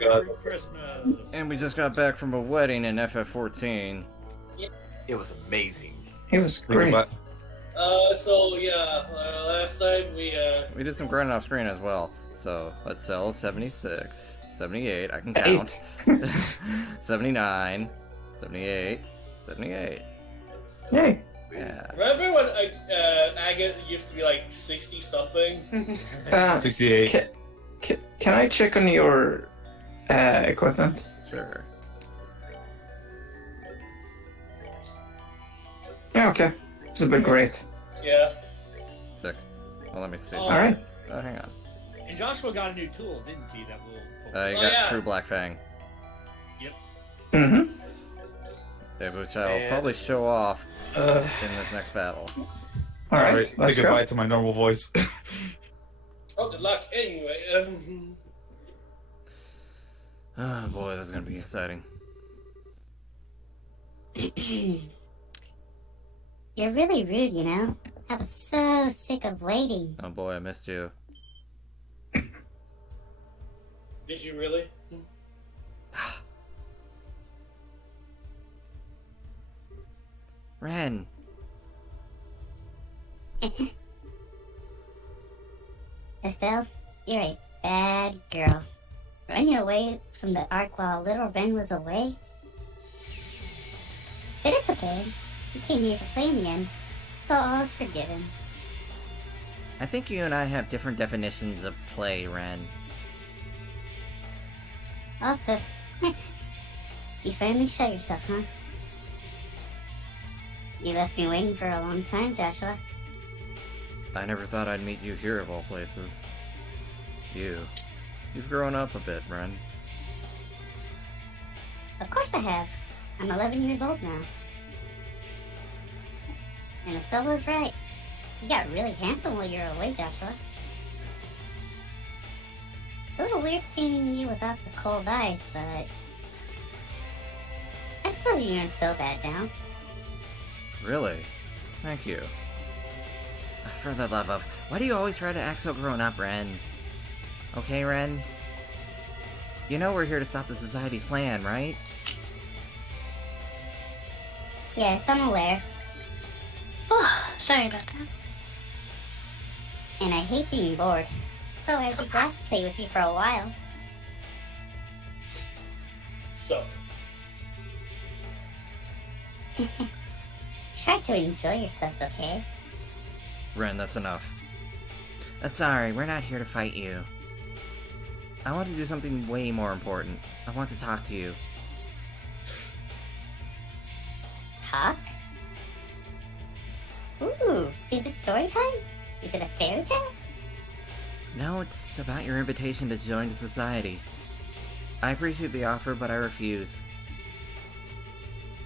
God. Merry Christmas. And we just got back from a wedding in FF14. It was amazing. It was Think great. about- So yeah, last time We did some grinding off screen as well. So let's sell 76, 78, I can count. 79, 78, 78. Yay. Yeah. remember when Agate used to be like 60 something? 68. Can I check on your equipment? Sure. Yeah, okay. This is a bit great. Yeah. Sick. Well, let me see. Oh. Alright. Hang on. And Joshua got a new tool, didn't he? That will. You Oh, got yeah. True Black Fang. Mm-hmm. Yeah, which I'll Man. probably show off Uh, in this next battle. Alright, Alright, let's say go. goodbye to my normal voice. Oh, good luck. Anyway, Oh boy, this is gonna be exciting. You're really rude, you know? I was so sick of waiting. Oh boy, I missed you. did you really? Ren! Estelle, you're a bad girl. Running away from the Ark while little Ren was away? But it's okay. You came here to play in the end, so all is forgiven. I think you and I have different definitions of play, Ren. Also, you finally show yourself, huh? You left me waiting for a long time, Joshua. I never thought I'd meet you here of all places. You've grown up a bit, Ren. Of course I have. I'm 11 years old now. And Estelle was right. You got really handsome while you were away, Joshua. It's a little weird seeing you without the cold eyes, but I suppose you aren't so bad now. Really? Thank you. For the love of... Why do you always try to act so grown up, Ren? Okay, Ren? You know we're here to stop the Society's plan, right? Yes, I'm aware. Oh, sorry about that. And I hate being bored. So I'd be glad to play with you for a while. So, Try to enjoy yourselves, okay? Ren, that's enough. Sorry, we're not here to fight you. I want to do something way more important. I want to talk to you. Talk? Ooh, is it story time? Is it a fairy tale? No, it's about your invitation to join the Society. I appreciate the offer, but I refuse.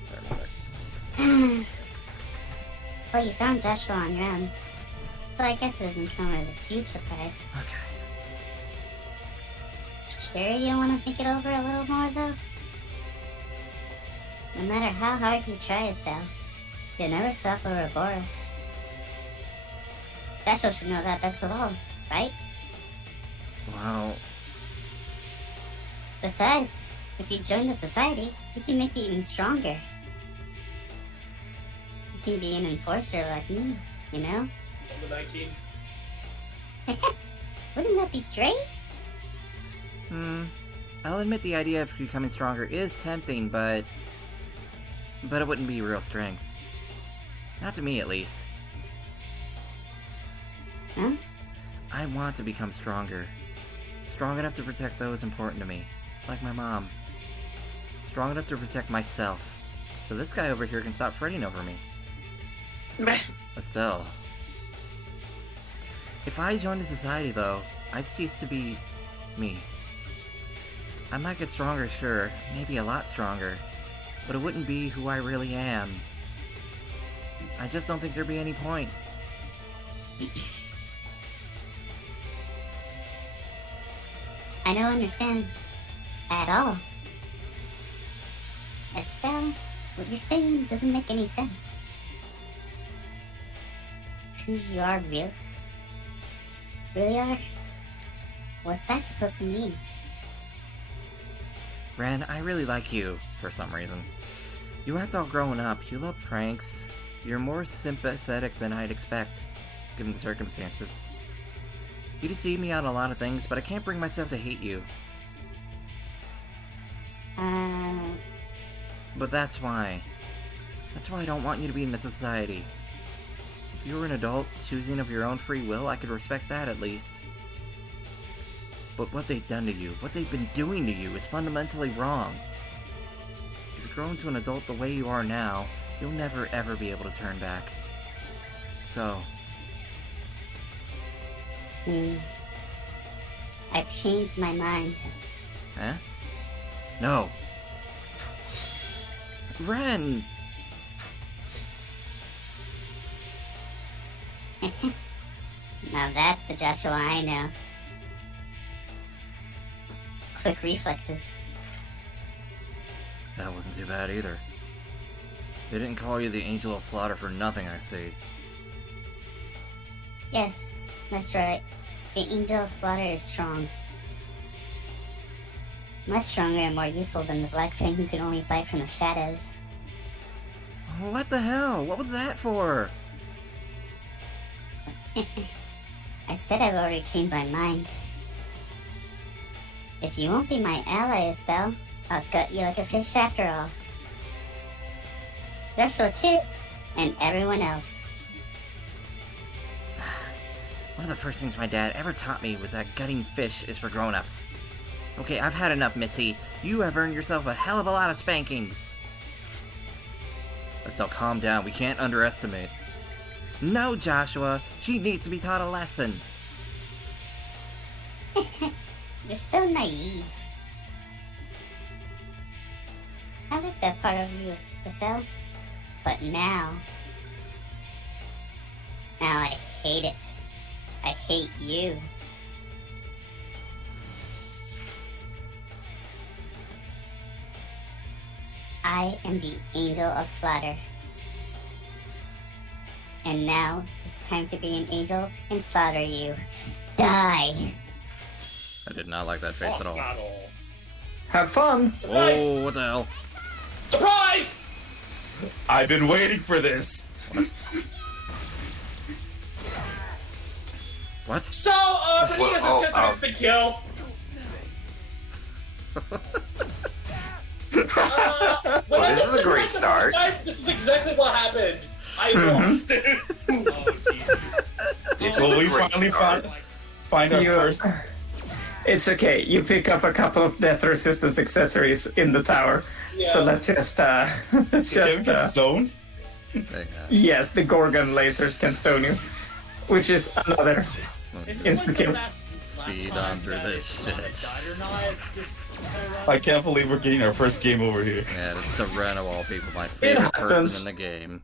Sorry, my Well, you found Joshua on your own. So I guess it doesn't come as a huge surprise. Okay. Sure you don't want to think it over a little more, though? No matter how hard you try, Estelle, you'll never stop over Boris. Joshua should know that best of all, right? Well, Besides, if you join the Society, we can make you even stronger. You can be an enforcer like me, you know? number 19. Wouldn't that be great? I'll admit the idea of becoming stronger is tempting, but it wouldn't be real strength. Not to me, at least. Huh? I want to become stronger. Strong enough to protect those important to me, like my mom. Strong enough to protect myself, so this guy over here can stop fretting over me. Estelle. If I joined the Society, though, I'd cease to be me. I might get stronger, sure, maybe a lot stronger, but it wouldn't be who I really am. I just don't think there'd be any point. I don't understand. At all. Estelle, what you're saying doesn't make any sense. Who you are really are? What's that supposed to mean? Ren, I really like you, for some reason. You act all grown up, you love pranks, you're more sympathetic than I'd expect, given the circumstances. You deceive me on a lot of things, but I can't bring myself to hate you. But that's why. That's why I don't want you to be in the society. If you were an adult, choosing of your own free will, I could respect that at least. But what they've done to you, what they've been doing to you, is fundamentally wrong. If you grow into an adult the way you are now, you'll never ever be able to turn back. So... I've changed my mind. Huh? No. Ren! Now that's the Joshua I know. Quick reflexes. That wasn't too bad either. They didn't call you the Angel of Slaughter for nothing, I see. Yes, that's right. The Angel of Slaughter is strong. Much stronger and more useful than the Black Fang who could only bite from the shadows. What the hell? What was that for? I said I've already changed my mind. If you won't be my ally, Estelle, I'll gut you like a fish after all. Joshua too, and everyone else. One of the first things my dad ever taught me was that gutting fish is for grown-ups. Okay, I've had enough, Missy. You have earned yourself a hell of a lot of spankings. Let's all calm down. We can't underestimate. No, Joshua. She needs to be taught a lesson. You're so naive. I like that part of you, Estelle. But now I hate it. I hate you. I am the Angel of Slaughter. And now it's time to be an angel and slaughter you. Die! I did not like that face at all. Battle. Have fun. Surprise! Oh, what the hell? Surprise! I've been waiting for this. What? So, Venus Well, is just an instant kill. Well, this is a great start. This is exactly what happened. I lost. Oh, geez. Well, we finally find our first. It's okay. You pick up a couple of death resistance accessories in the tower. So Yeah. let's just Kevin get stone. yes, the Gorgon lasers can stone you, which is another. Is Insta this like kill. the last Speed time on through that this someone shit. died or not? This I can't believe we're getting our first game over here. Yeah, it's a Renne of all people, my favorite person happens. in the game.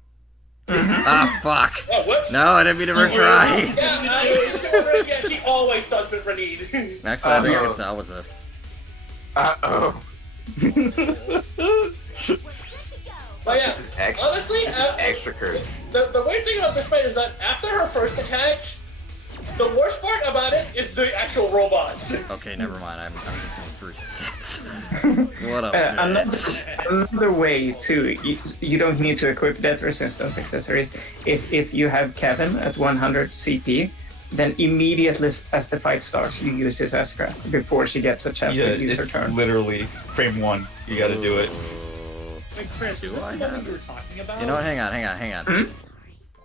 Ah, fuck! Oh, whoops. No, I didn't mean to retry! Yeah, she always starts with Renine. Actually, I think I can salvage this. Uh-oh. But yeah, This is extra, honestly, extra curse. the weird thing about this fight is that after her first attack, the worst part about it is the actual robots. Okay, never mind, I'm just gonna reset. What a bitch. Another way to you don't need to equip death resistance accessories is if you have Kevin at 100 CP, then immediately as the fight starts, you use his S-craft before she gets a chance Yeah, to use her it's turn. literally frame one. You gotta do it. Wait, Chris, was this the moment you were talking about? You know what, hang on.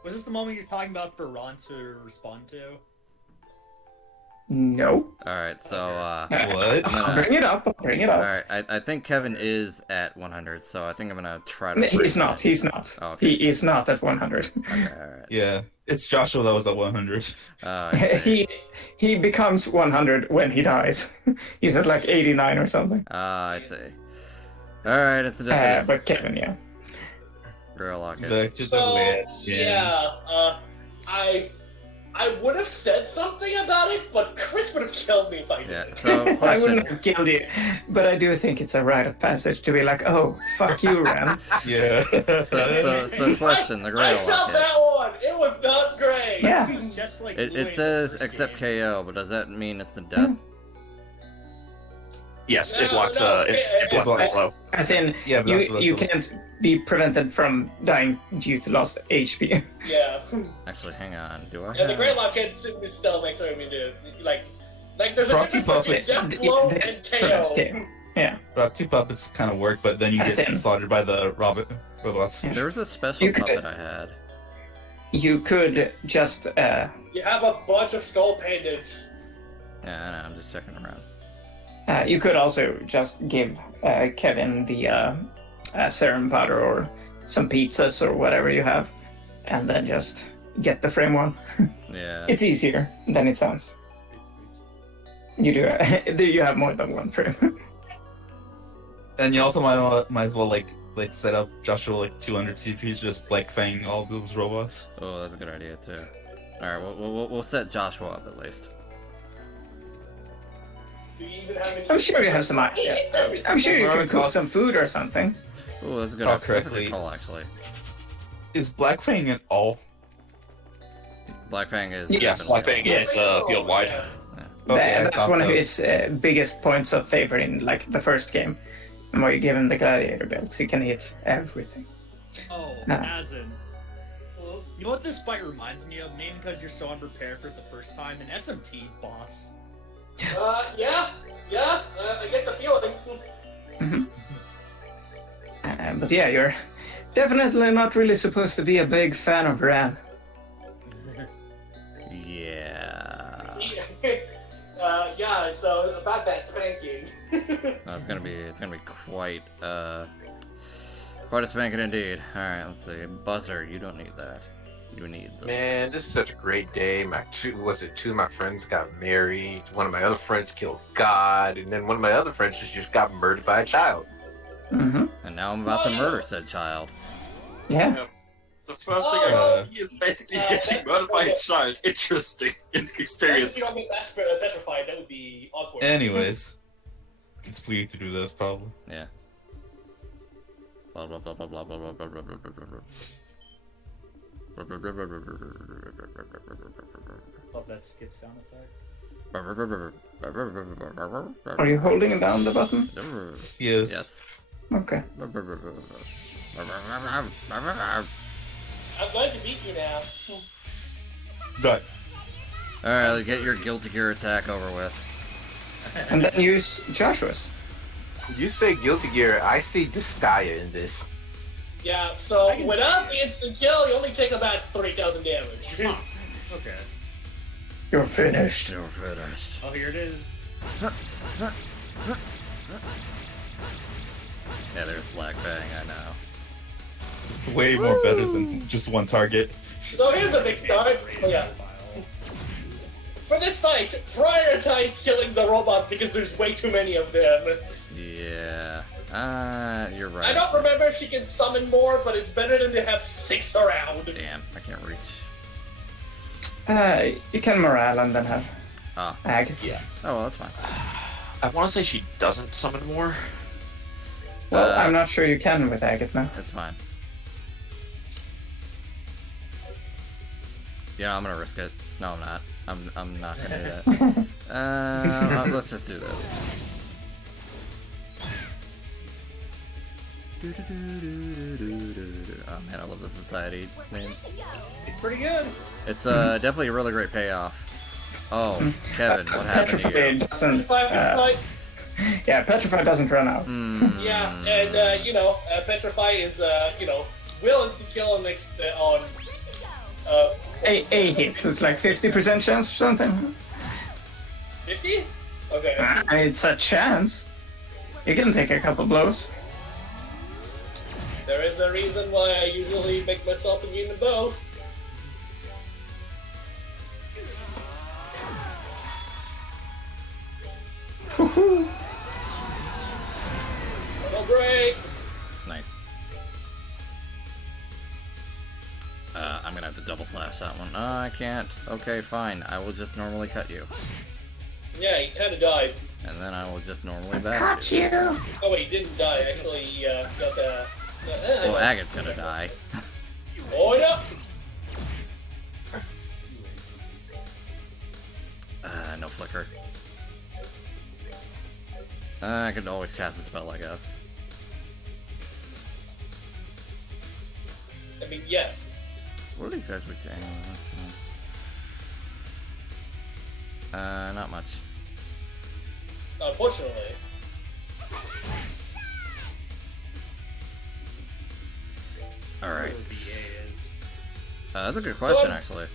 Was this the moment you're talking about for Ron to respond to? No. Alright, so, What? I'm Bring it up. Bring it up. Alright, I think Kevin is at 100, so I think I'm gonna try to... He's not. He's not. Oh, okay. He is not at 100. Okay, alright. Yeah, it's Joshua that was at 100. I see. he becomes 100 when he dies. He's at like 89 or something. I see. Alright, it's a definite But Kevin, yeah. girl lock it. Back to the So, land. yeah, I would have said something about it, but Chris would have killed me if I did. Yeah, so, I question. wouldn't have killed you, but I do think it's a rite of passage to be like, oh, fuck you, Ren. Yeah. So question, the I grail felt lock it. that one. It was not great. Yeah. It was just like It Louis in the says first except game. KO, but does that mean it's the death? Yes, No, it blocks. no, It blocks okay. blow. As in, Yeah, but you can't be prevented from dying due to lost HP. Yeah. Actually, hang on. Do I? And the have- Great Locket still makes me do like there's a Proxy difference between puppets. Death Blow This and prevents KO. KO. Yeah. Two puppets kind of work, but then you As get in- slaughtered by the robots. Yeah. There was a special You could- puppet I had. You could just You have a bunch of skull pendants. Yeah, I know. I'm just checking around. you could also just give Kevin the serum powder or some pizzas or whatever you have, and then just get the frame one. Yeah. It's easier than it sounds. You do. You have more than one frame. And you also might as well like set up Joshua like 200 CP, just Black Fang all those robots. Oh, that's a good idea too. All right, we'll set Joshua up at least. Do you even have any? I'm sure you have some. Yeah. I'm sure you can cook some food or something. Oh, that's a good. Oh, That's a correctly. good call, actually. Is Black Fang at all? Black Fang is. Yes, definitely- Black Fang is field wide. Okay, I That's thought one of so. his biggest points of favor in like the first game. And where you give him the gladiator belt, he can hit everything. Oh, No. as in. You know what this fight reminds me of? Mainly because you're so unprepared for it the first time. An SMT boss. Yeah, I get the feeling. But yeah, you're definitely not really supposed to be a big fan of Ran. Yeah. Yeah, so about that spanking. No, it's gonna be quite a spanking indeed. All right, let's see. Buzzer, you don't need that. You need this. Man, this is such a great day. Two of my friends got married. One of my other friends killed God, and then one of my other friends just got murdered by a child. Mm-hmm. And now I'm about to murder said child. Yeah. The first thing I see is basically getting murdered by a child. Interesting If experience. you don't get petrified, that would be awkward. Anyways, it's pleased to do this probably. Yeah. Blah blah blah blah blah blah blah blah blah blah blah blah. Love that skip sound effect. Are you holding down the button? Yes. Yes. Okay. I'm going to beat you now. Done. Alright, get your Guilty Gear attack over with. And then use Joshua's. You say Guilty Gear, I see Disgaea in this. Yeah, so I can without see the instant kill, you only take about 3,000 damage. Okay. You're finished. You're finished. Oh, here it is. Yeah, there's Black Fang, I know. It's way more better than just one target. So here's a big start. Oh, yeah. For this fight, prioritize killing the robots because there's way too many of them. Yeah. You're right. I don't remember if she can summon more, but it's better than to have 6 around. Damn, I can't reach. You can morale and then have Ah. Ag. Yeah. Oh, well, that's fine. I want to say she doesn't summon more. Well, I'm not sure you can with Agate now. It's fine. Yeah, I'm gonna risk it. No, I'm not. I'm not gonna do that. Let's just do this. Oh man, I love the society. Man, It's pretty good. it's definitely a really great payoff. Oh, Kevin, what happened to Petrify you? doesn't. Petrify, Yeah, Petrify doesn't run out. yeah, and Petrify is will instant kill on A hits. It's like 50% chance or something. 50? Okay. And it's a chance. You can take a couple blows. There is a reason why I usually make myself immune to both. Oh, great! Nice. I'm gonna have to double slash that one. I can't. Okay, fine. I will just normally cut you. Yeah, he kinda died. And then I will just normally bash you. Oh wait, he didn't die. Actually, he got the... Well, Agate's gonna die. Oh, no! No flicker. I could always cast a spell, I guess. I mean, yes. What are these guys weak to? Anyway, let's see. Not much. Unfortunately. Alright. Who the VA is. That's a good question, actually.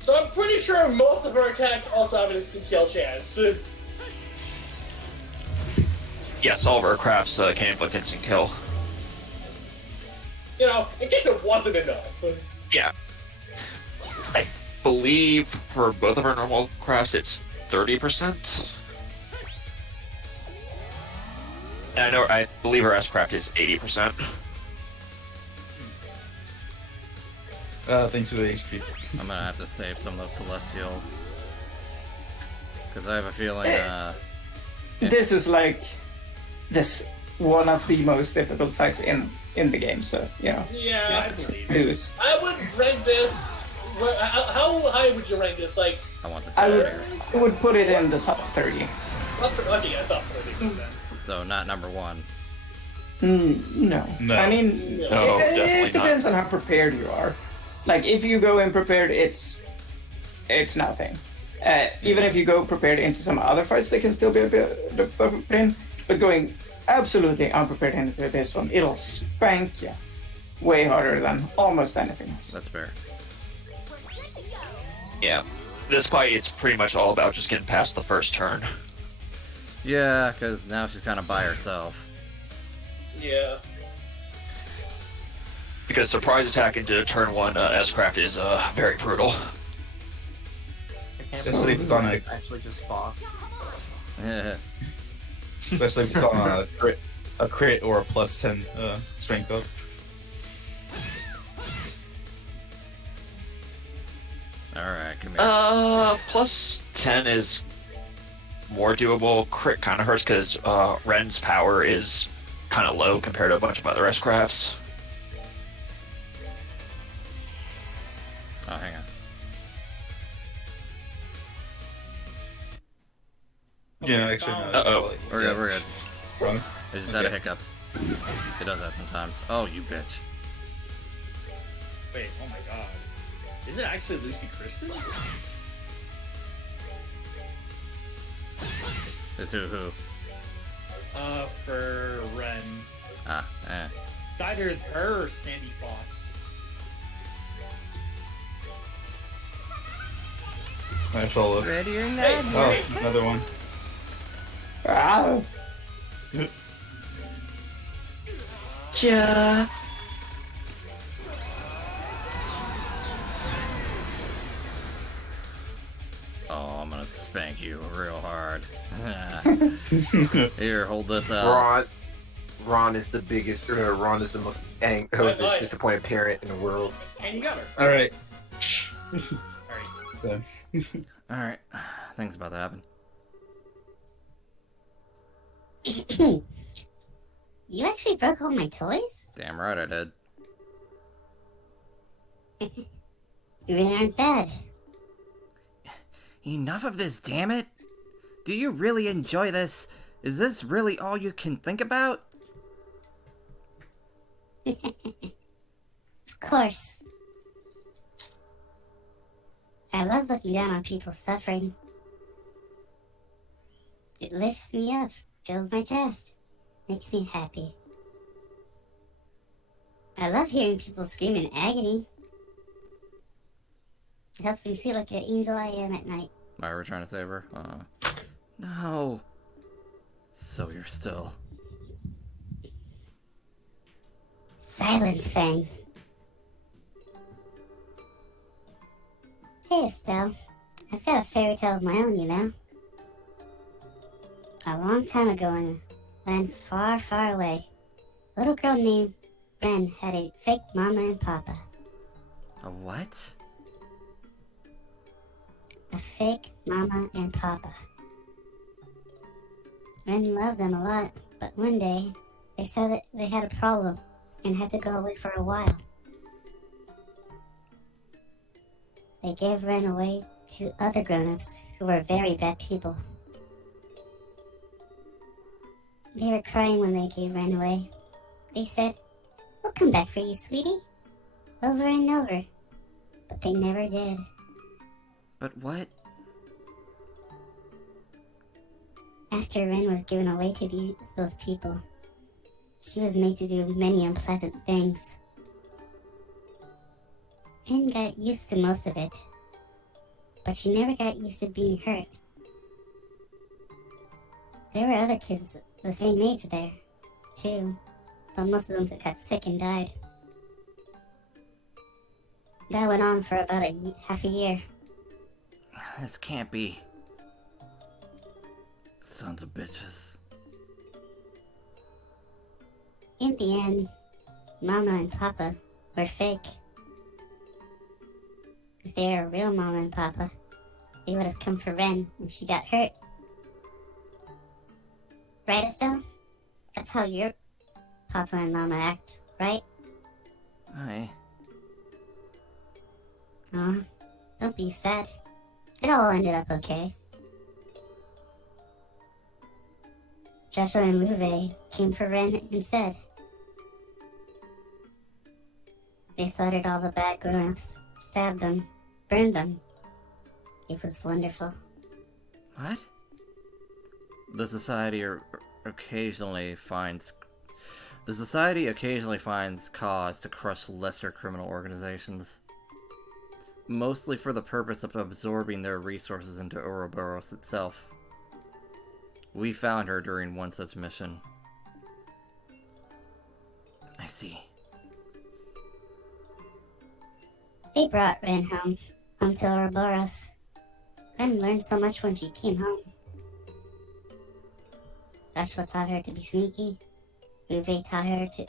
So I'm pretty sure most of her attacks also have an instant kill chance. Yes, all of our crafts can inflict instant kill. You know, in case it wasn't enough. Yeah. I believe for both of our normal crafts it's 30%. And I believe our S-craft is 80%. Thanks for the HP. I'm gonna have to save some of those Celestials. Because I have a feeling, This is like this one of the most difficult fights in the game, so Yeah, I believe it. lose. I would rank this. How high would you rank this? Like, I want this I guy would, here. I would put it in the top 30. okay, yeah, top 30%. So, not number 1. No. No. I mean, No, it definitely depends on how prepared you are. Like, if you go in prepared, it's nothing. Even if you go prepared into some other fights, they can still be a bit of a pain. But going absolutely unprepared into this one, it'll spank you way harder than almost anything else. That's fair. Yeah. This fight, it's pretty much all about just getting past the first turn. Yeah, because now she's kind of by herself. Yeah. Because surprise attack into turn 1 S-craft is very brutal. I can't Especially if it's on a, actually just fought. especially if it's on a crit or a plus 10 strength up. Alright, come here. Plus 10 is more doable. Crit kind of hurts because Ren's power is kind of low compared to a bunch of other S-crafts. Oh, hang on. Yeah, actually, no. Uh-oh. We're good, we're good. Wrong. I just had a hiccup. It does that sometimes. Oh, you bitch. Wait, oh my god. Is it actually Lucy Christian? It's who? For Ren. Ah, It's either her or Sandy Fox. I shall look. Ready or not? Oh, another one. Ah, Yeah. Oh, I'm gonna spank you real hard. Here, hold this out. Ron is the biggest, or Ron is the most disappointed parent in the world. And you got her. Alright. Alright. Alright, things about to happen. You actually broke all my toys? Damn right I did. You really aren't bad. Enough of this, damn it! Do you really enjoy this? Is this really all you can think about? Of course. I love looking down on people suffering. It lifts me up, fills my chest, makes me happy. I love hearing people scream in agony. It helps me see like an angel I am at night. Why were we trying to save her? No. So you're still... Silence, Fang. Hey, Estelle. I've got a fairy tale of my own, you know. A long time ago in a land far, far away, a little girl named Renne had a fake mama and papa. A what? A fake mama and papa. Renne loved them a lot, but one day they said that they had a problem and had to go away for a while. They gave Renne away to other grown-ups who were very bad people. They were crying when they gave Ren away. They said, "We'll come back for you, sweetie." Over and over. But they never did. But what? After Ren was given away to those people, she was made to do many unpleasant things. Ren got used to most of it, but she never got used to being hurt. There were other kids the same age there, too, but most of them got sick and died. That went on for about half a year. This can't be. Sons of bitches. In the end, Mama and Papa were fake. If they were real Mama and Papa, they would have come for Ren when she got hurt. Right, Estelle? That's how your Papa and Mama act, right? Aye. Aw, don't be sad. It all ended up okay. Joshua and Luve came for Ren instead. They slaughtered all the bad grown-ups, stabbed them, burned them. It was wonderful. What? The society occasionally finds cause to crush lesser criminal organizations, mostly for the purpose of absorbing their resources into Ouroboros itself. We found her during one such mission. I see. They brought Ren home to Ouroboros. Ren learned so much when she came home. Joshua taught her to be sneaky. Luve taught her to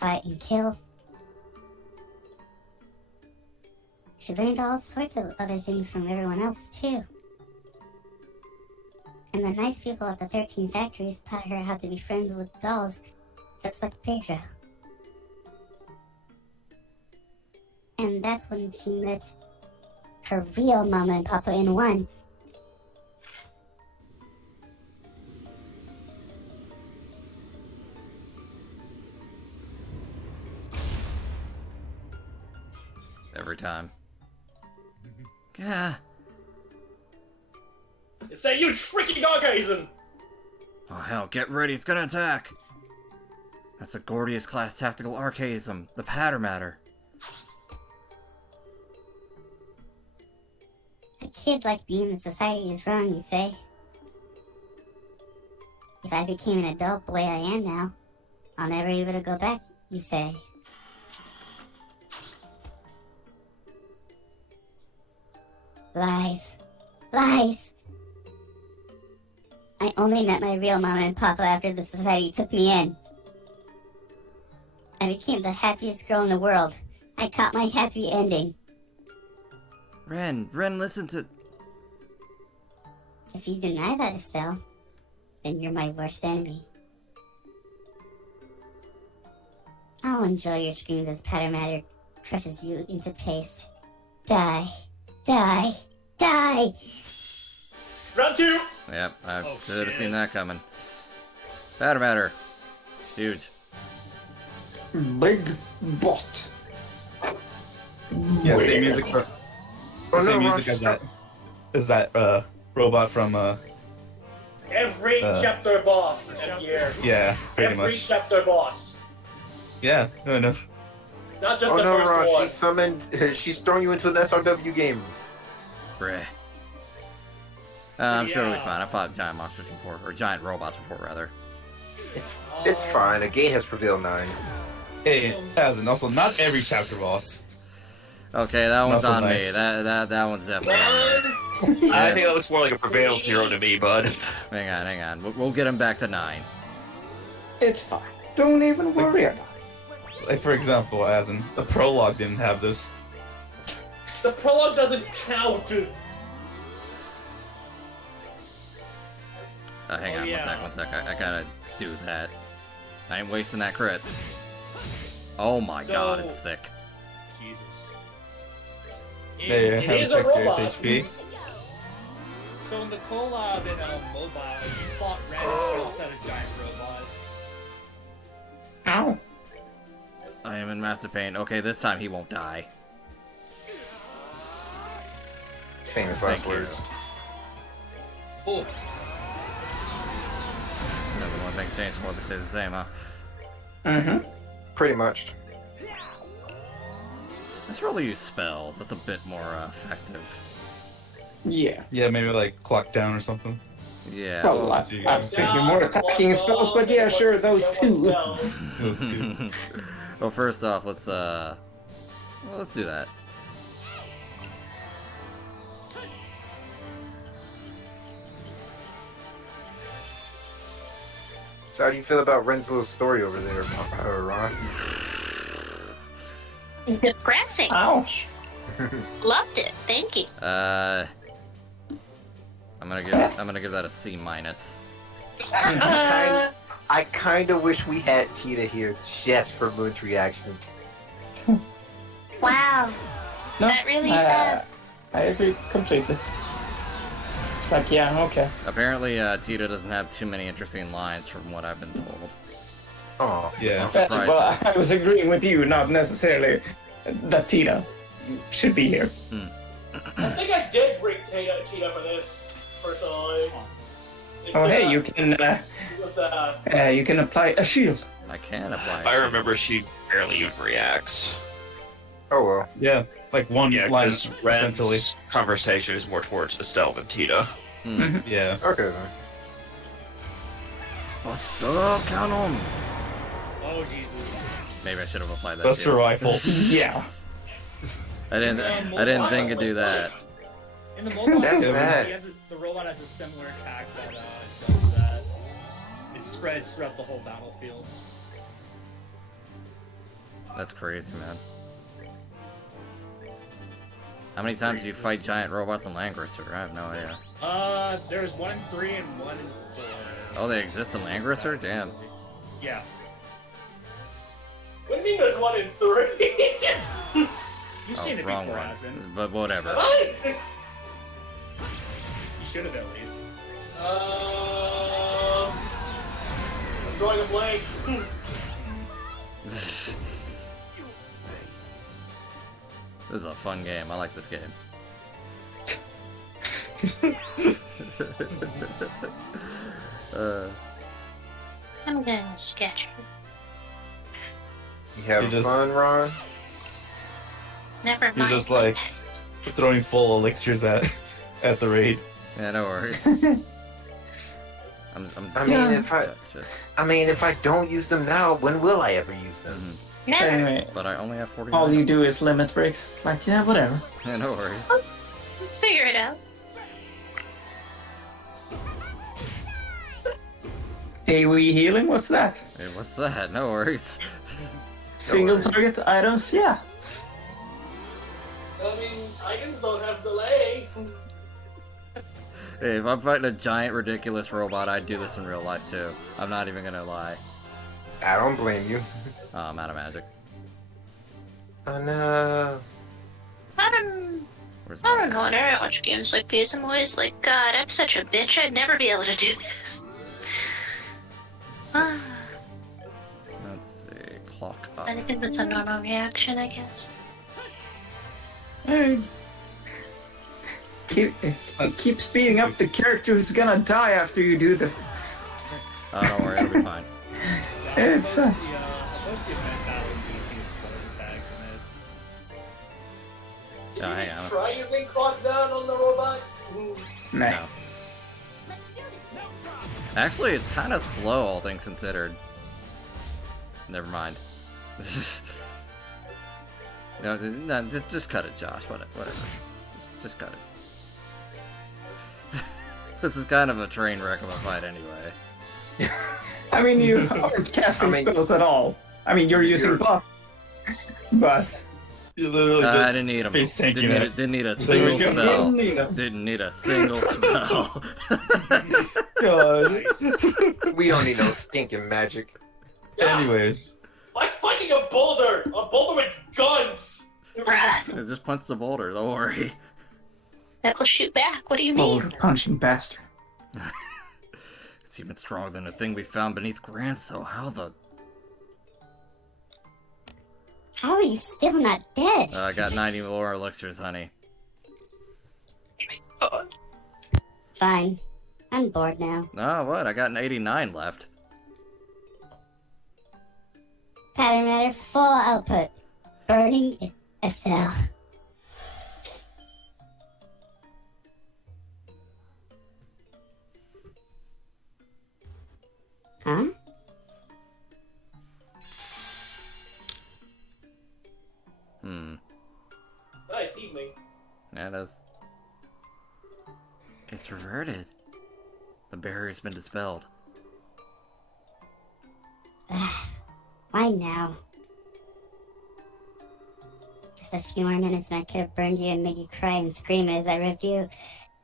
fight and kill. She learned all sorts of other things from everyone else, too. And the nice people at the 13 factories taught her how to be friends with dolls, just like Pedro. And that's when she met her real Mama and Papa in one. Every time. Yeah. It's a huge freaking orgasm! Oh hell, get ready, it's gonna attack! That's a Gordius class tactical archaism, the pattern matter. A kid like me in the society is wrong, you say? If I became an adult the way I am now, I'll never be able to go back, you say. Lies. Lies! I only met my real Mama and Papa after the society took me in. I became the happiest girl in the world. I caught my happy ending. Ren, listen to... If you deny that, Estelle, then you're my worst enemy. I'll enjoy your screams as Patter Matter crushes you into paste. Die. Die. Die! Round 2! Yep, I Oh, should have shit. seen that coming. Patter Matter. Huge. Big bot. Yeah, same music for same music as that robot from Every chapter boss every year. yeah, pretty Every much. chapter boss. Yeah, no, no. Not just Oh the no, first Ron, one. she summoned. She's throwing you into an SRW game. Bruh. I'm sure it'll be fine. I fought giant monsters before, or giant robots before, rather. It's fine. A gate has prevailed 9. Hey, as and also not every chapter boss. Okay, that one's Not so on me. nice. That one's definitely on me. I think that looks more like a prevail 0 to me, bud. Hang on. We'll get him back to 9. It's fine. Don't even worry about it. Like for example, as in the prologue didn't have this. The prologue doesn't count. Hang on, yeah. one sec. I gotta do that. I ain't wasting that crit. Oh my god, it's thick. Jesus. Hey, It have is a a check robot. its HP. So in the collab in mobile, you fought Renne and she also had a giant robot. Master Pain. Okay, this time he won't die. Famous last Thank you. words. Oh, Never one thing's changed, more to stay the same, huh? Mm-hmm. Pretty much. Let's really use spells. That's a bit more effective. Yeah. Yeah, maybe like clock down or something. Yeah. Well, well, I'm thinking more attacking spells, but yeah, sure, those two. Those two. well, first off, let's do that. So how do you feel about Ren's little story over there, Ron? Depressing. Ouch. Loved it. Thank you. I'm gonna give that a C minus. I kind of wish we had Tita here just for Moon's reactions. Wow. No, That really sad. I agree completely. It's like, yeah, okay. Apparently, Tita doesn't have too many interesting lines from what I've been told. Oh, Yeah. Surprising. Well, I was agreeing with you, not necessarily that Tina should be here. I think I did bring Tita for this, personally. Oh, hey, you can you can apply a shield. I can apply. I remember she barely even reacts. Oh well. Yeah, like one Yeah, line because essentially. Ren's conversation is more towards Estelle than Tita. Yeah. Okay then. Buster Cannon! oh Jesus. Maybe I should have applied that. Buster shield. rifle. Yeah. I didn't think it'd do that. In the mobile, That's bad. the robot has a similar attack that does that. It spreads throughout the whole battlefield. That's crazy, man. How many times do you fight giant robots in Langrisser? I have no idea. There's 1 in 3 and 1 in 4. Oh, they exist in Langrisser? Damn. Yeah. What do you mean there's 1 in 3? You've seen it wrong before, one. hasn't? But whatever. What? You should have at least. I'm drawing a blank. This is a fun game. I like this game. I'm gonna sketch it. You having You just- fun, Ron? Never You're mind. just like throwing full elixirs at the raid. Yeah, no worries. I mean, if I- just- I mean, if I don't use them now, when will I ever use them? Never. Anyway, But I only have 40. all you do is limit breaks. It's like, yeah, whatever. Yeah, no worries. Figure it out. AoE healing, what's that? Hey, what's that? No worries. Single worries. target items, yeah. I mean, items don't have delay. Hey, if I'm fighting a giant, ridiculous robot, I'd do this in real life too. I'm not even gonna lie. I don't blame you. Oh, I'm out of magic. Oh no. Where's I don't my... know. Whenever I watch games like these, I'm always like, God, I'm such a bitch. I'd never be able to do this. Let's see. Clock up. I think that's a normal reaction, I guess. Hey. Keep speeding up the character who's gonna die after you do this. Oh, don't worry, it'll be fine. It's fine. Most of the event battle in DC is split tags in it. Oh, hang on. Try using clock down on the robot? Nah. No. Actually, it's kind of slow, all things considered. Never mind. No, just cut it, Josh. Whatever. Just cut it. This is kind of a train wreck of a fight anyway. I mean, you aren't casting spells at all. I mean, you're using buff. But... You literally I just didn't need him. face tanking Didn't need a There we single go. spell. Didn't need 'em. Didn't need a single spell. God. We don't need no stinking magic. Anyways, Like fighting a boulder with guns. Bruh. Just punch the boulder, don't worry. That will shoot back. What do you mean? Boulder punching bastard. It's even stronger than the thing we found beneath Grand, so how the... How are you still not dead? I got 90 more elixirs, honey. Fine. I'm bored now. Oh, what? I got an 89 left. Pattern matter, full output. Burning a cell. Huh? Nice evening. Yeah, it is. It's reverted. The barrier's been dispelled. Why now? Just a few more minutes and I could have burned you and made you cry and scream as I ripped you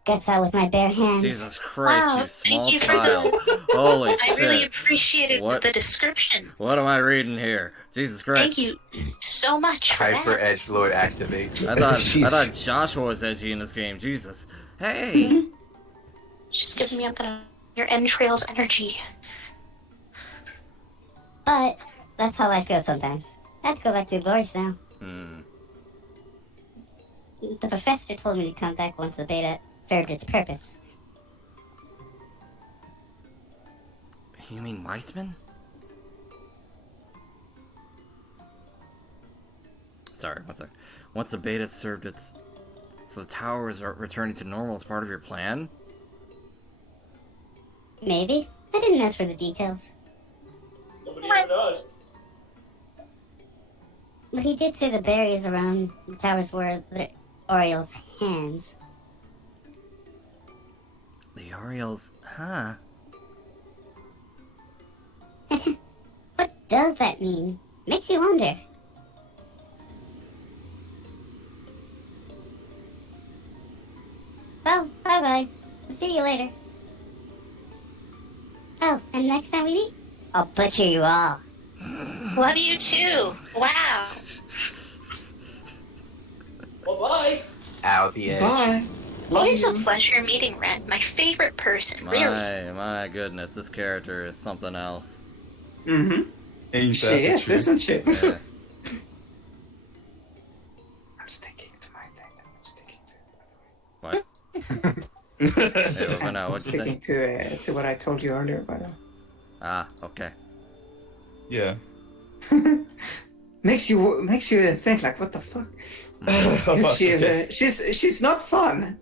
guts out with my bare hands. Jesus Christ, Wow, you small thank you for child. Holy I shit. really appreciated What? the description. What am I reading here? Jesus Christ. Thank you so much for Hyper that. Edgelord activate. I thought Joshua was edgy in this game. Jesus. Hey. She's giving me your entrails energy. But that's how life goes sometimes. I have to go back to the glories now. The professor told me to come back once the beta served its purpose. You mean Weissman? Sorry, one sec. Once the beta served its... So the towers are returning to normal as part of your plan? Maybe. I didn't ask for the details. Nobody ever does. But he did say the barriers around the towers were the Oriole's hands. The Orioles... Huh. What does that mean? Makes you wonder. Well, bye-bye. See you later. Oh, and next time we meet, I'll butcher you all. Love you too. Wow. Bye-bye. Out the edge. Bye. Always a pleasure meeting Ren, my favorite person, really. My goodness, this character is something else. Mm-hmm. Ain't She that the is, truth? isn't she? Yeah. I'm sticking to my thing. I'm sticking to it, What? Hey, well, I'm what'd you sticking say? to what I told you earlier, by the way. Ah, okay. Yeah. Makes you think like, what the fuck? 'Cause she's not fun.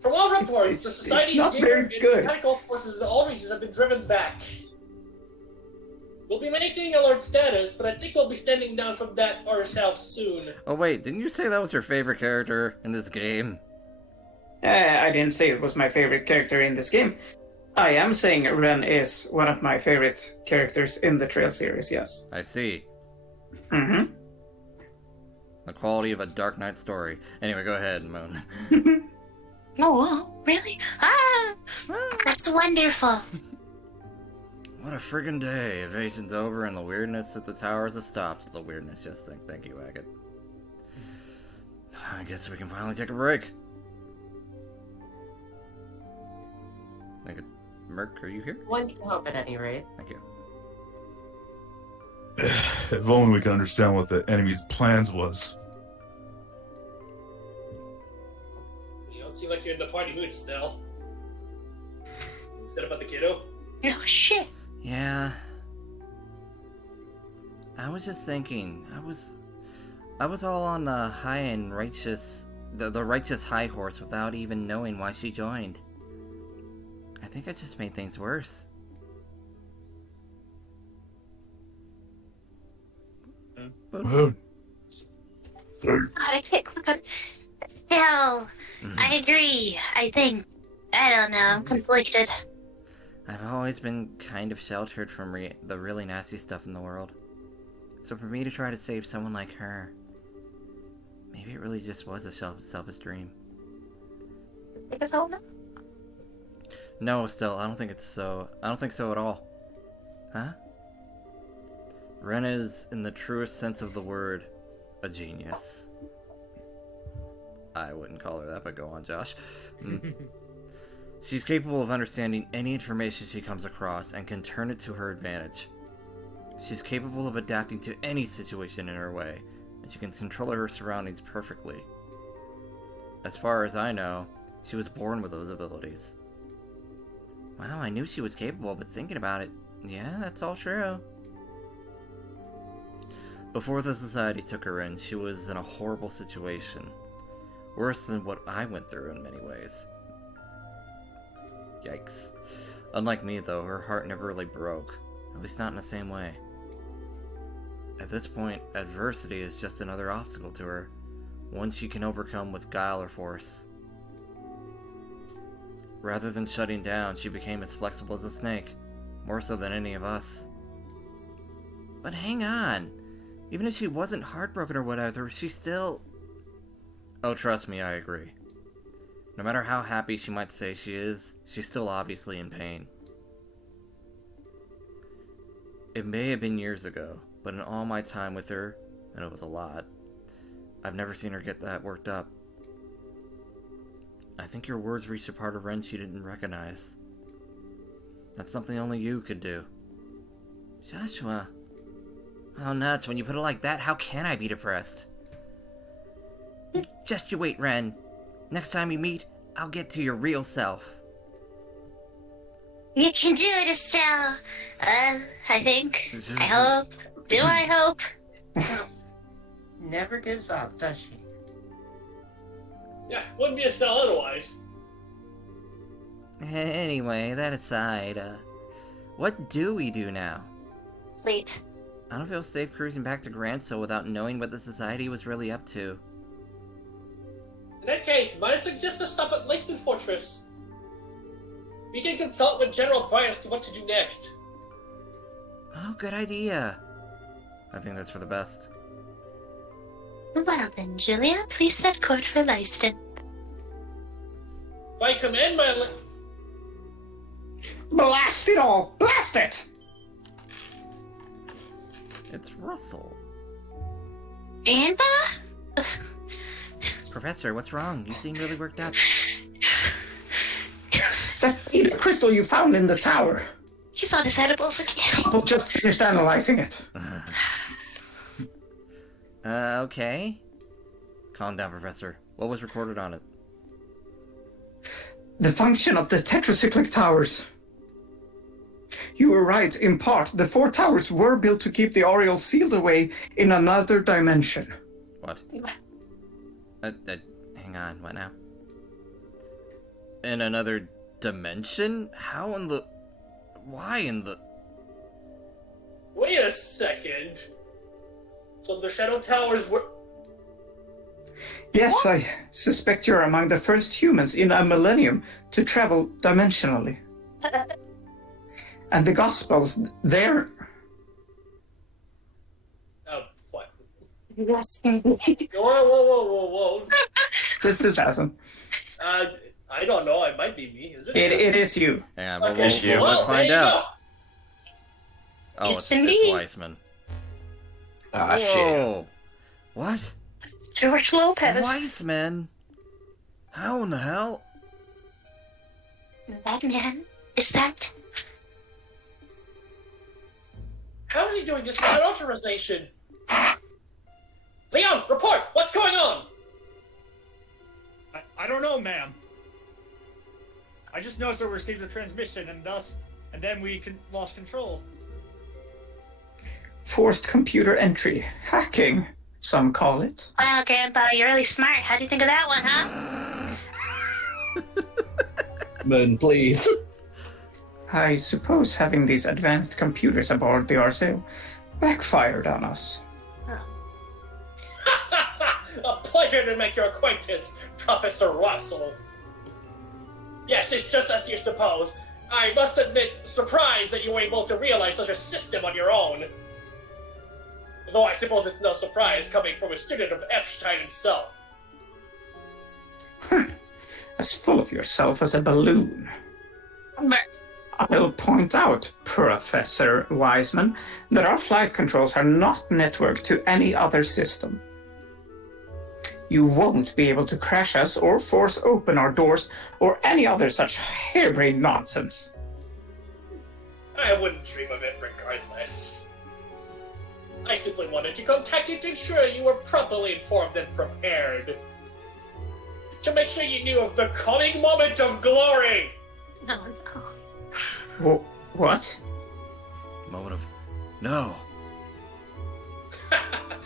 From all reports, It's- the it's Society's not gamer very and good. technical forces in all regions have been driven back. We'll be maintaining alert status, but I think we'll be standing down from that ourselves soon. Oh wait, didn't you say that was your favorite character in this game? I didn't say it was my favorite character in this game. I am saying Ren is one of my favorite characters in the Trail series, yes. I see. Mm-hmm. The quality of a Dark Knight story. Anyway, go ahead, Moon. Oh, really? Ah, that's wonderful. What a friggin' day. Evasion's over and the weirdness at the towers has stopped. The weirdness, just thank you, Agate. I guess we can finally take a break. Thank you. Merc, are you here? One can hope at any rate. Thank you. If only we could understand what the enemy's plans was. You don't seem like you're in the party mood still. Is that about the kiddo? No shit. Yeah. I was just thinking, I was all on the high and righteous, the righteous high horse without even knowing why she joined. I think I just made things worse. Moon. God, I can't click on. Still, I agree. I think. I don't know. I'm conflicted. I've always been kind of sheltered from the really nasty stuff in the world. So for me to try to save someone like her, maybe it really just was a selfish dream. No, still, I don't think it's so. I don't think so at all. Huh? Renne is, in the truest sense of the word, a genius. I wouldn't call her that, but go on, Josh. She's capable of understanding any information she comes across and can turn it to her advantage. She's capable of adapting to any situation in her way, and she can control her surroundings perfectly. As far as I know, she was born with those abilities. Wow, I knew she was capable, but thinking about it, yeah, that's all true. Before the society took her in, she was in a horrible situation. Worse than what I went through in many ways. Yikes. Unlike me, though, her heart never really broke. At least not in the same way. At this point, adversity is just another obstacle to her, one she can overcome with guile or force. Rather than shutting down, she became as flexible as a snake, more so than any of us. But hang on! Even if she wasn't heartbroken or whatever, she still... Oh, trust me, I agree. No matter how happy she might say she is, she's still obviously in pain. It may have been years ago, but in all my time with her, and it was a lot, I've never seen her get that worked up. I think your words reached a part of Ren she didn't recognize. That's something only you could do. Joshua. Oh, nuts. When you put it like that, how can I be depressed? Just you wait, Ren. Next time we meet, I'll get to your real self. You can do it, Estelle. I think. I hope. Do I hope? Never gives up, does she? Yeah, wouldn't be Estelle otherwise. Anyway, that aside, what do we do now? Sleep. I don't feel safe cruising back to Granso without knowing what the society was really up to. In that case, might I suggest a stop at Laced Fortress? We can consult with General Brian as to what to do next. Oh, good idea. I think that's for the best. Well then, Julia, please set court for Leiston. By command, my Blast it all! Blast it! It's Russell. Anva? Professor, what's wrong? You seem really worked up. That crystal you found in the tower. He's on his edibles again. Couple just finished analyzing it. Okay. Calm down, Professor. What was recorded on it? The function of the tetracyclic towers. You were right, in part. The 4 towers were built to keep the Oriole sealed away in another dimension. What? Hang on, what now? In another dimension? How in the... Why in the... Wait a second. So the Shadow Towers were... Yes, what? I suspect you're among the first humans in a millennium to travel dimensionally. And the Gospels, they're... Oh, what? Yes. Whoa. This is awesome. I don't know. It might be me. Is it? It is you. Yeah, Okay. let's find out. Oh, It's it's me. Weissman. Ah, shit. Whoa. What? George Lopez. Weissman? How in the hell? That man? Is that? How is he doing this without authorization? Leon, report! What's going on? I don't know, ma'am. I just noticed I received a transmission, and then we lost control. Forced computer entry. Hacking, some call it. Wow, Grandpa, you're really smart. How do you think of that one, huh? Then please. I suppose having these advanced computers aboard the Arsail backfired on us. A pleasure to make your acquaintance, Professor Russell. Yes, it's just as you suppose. I must admit, surprised that you were able to realize such a system on your own. Though I suppose it's no surprise coming from a student of Epstein himself. As full of yourself as a balloon. I'll point out, Professor Wiseman, that our flight controls are not networked to any other system. You won't be able to crash us or force open our doors or any other such harebrained nonsense. I wouldn't dream of it regardless. I simply wanted to contact you to ensure you were properly informed and prepared. To make sure you knew of the coming moment of glory! No, no. What? Moment of... No.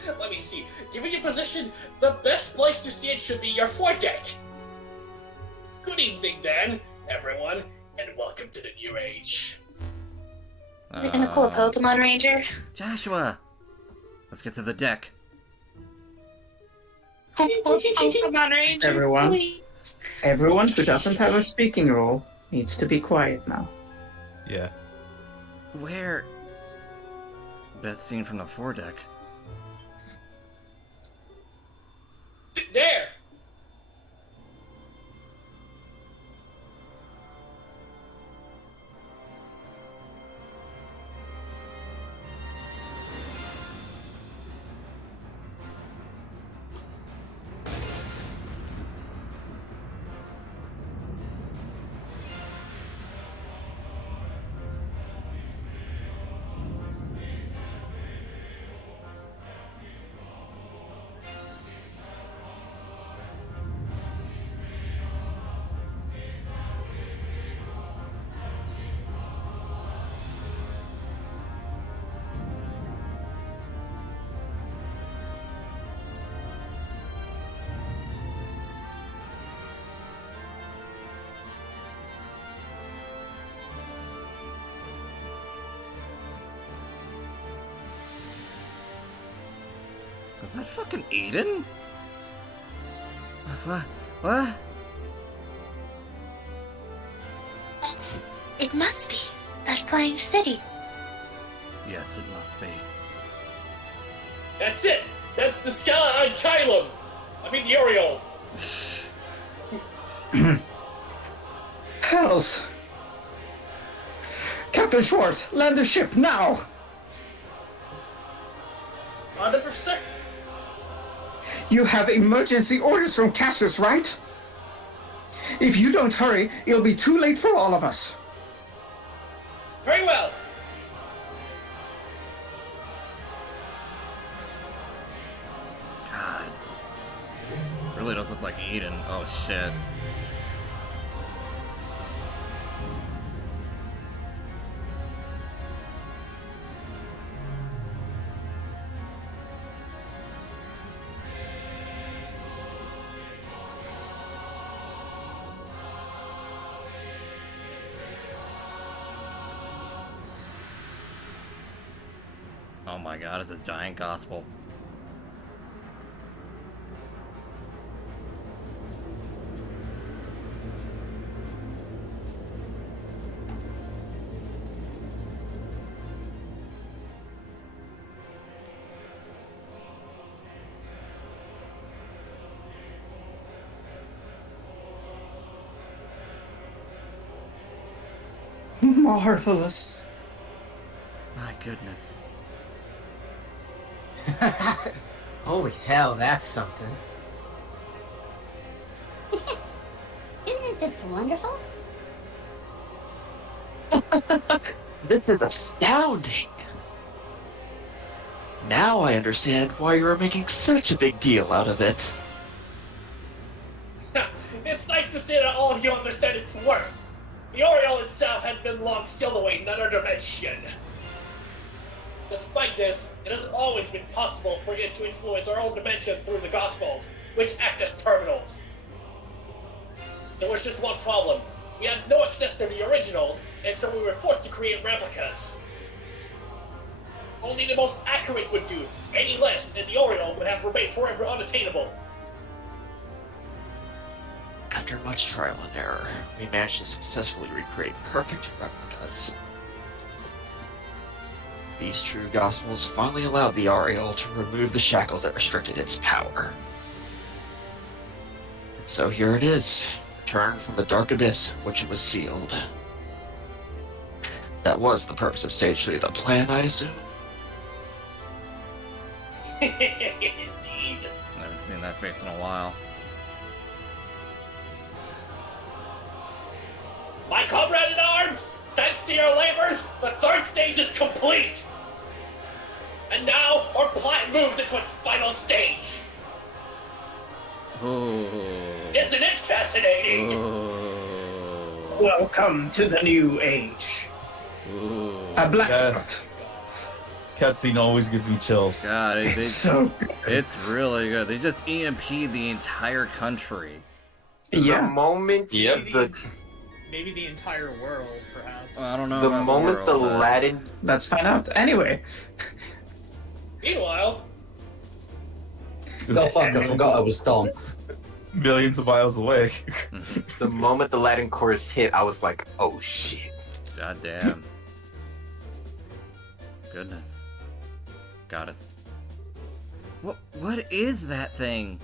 Let me see. Given your position, the best place to see it should be your foredeck. Good evening, then, everyone, and welcome to the new age. Are we gonna pull a Pokemon Ranger? Joshua! Let's get to the deck. Pokemon Ranger, Everyone. please. Everyone who doesn't have a speaking role needs to be quiet now. Yeah. Where? Best seen from the foredeck. There! Was that fucking Aiden? What? What? It must be. That flying city. Yes, it must be. That's it! That's the Scala on Chilum! I mean, the Oriole! Hells! Captain Schwartz, land the ship now! 100%? You have emergency orders from Cassius, right? If you don't hurry, it'll be too late for all of us. Very well! God. Really does look like Aiden. Oh shit. Oh my god, it's a giant gospel. Marvelous. My goodness. Holy hell, that's something. Isn't it just wonderful? This is astounding. Now I understand why you were making such a big deal out of it. It's nice to see that all of you understand its worth. The Oriole itself had been long sealed away in another dimension. Despite this, it has always been possible for it to influence our own dimension through the Gospels, which act as terminals. There was just one problem. We had no access to the originals, and so we were forced to create replicas. Only the most accurate would do. Any less, and the Oriole would have remained forever unattainable. After much trial and error, we managed to successfully recreate perfect replicas. These true Gospels finally allowed the Ariel to remove the shackles that restricted its power. And so here it is, returned from the dark abyss which it was sealed. That was the purpose of Stage 3 of the plan, I assume? Indeed. I haven't seen that face in a while. My comrade in arms, thanks to your labors, the third stage is complete! And now our plot moves into its final stage. Ooh. Isn't it fascinating? Ooh. Welcome to the new age. Ooh. A blackout. Cutscene always gives me chills. God, It's so good. it's really good. They just EMP'd the entire country. The Yeah. moment Maybe the entire world, perhaps. I don't know. the about moment world, the but- Latin Let's find out. Anyway. Meanwhile, Oh fuck, I forgot I was Don. Millions of miles away. the moment the Latin chorus hit, I was like, oh shit. God damn. Goodness. Goddess. What is that thing?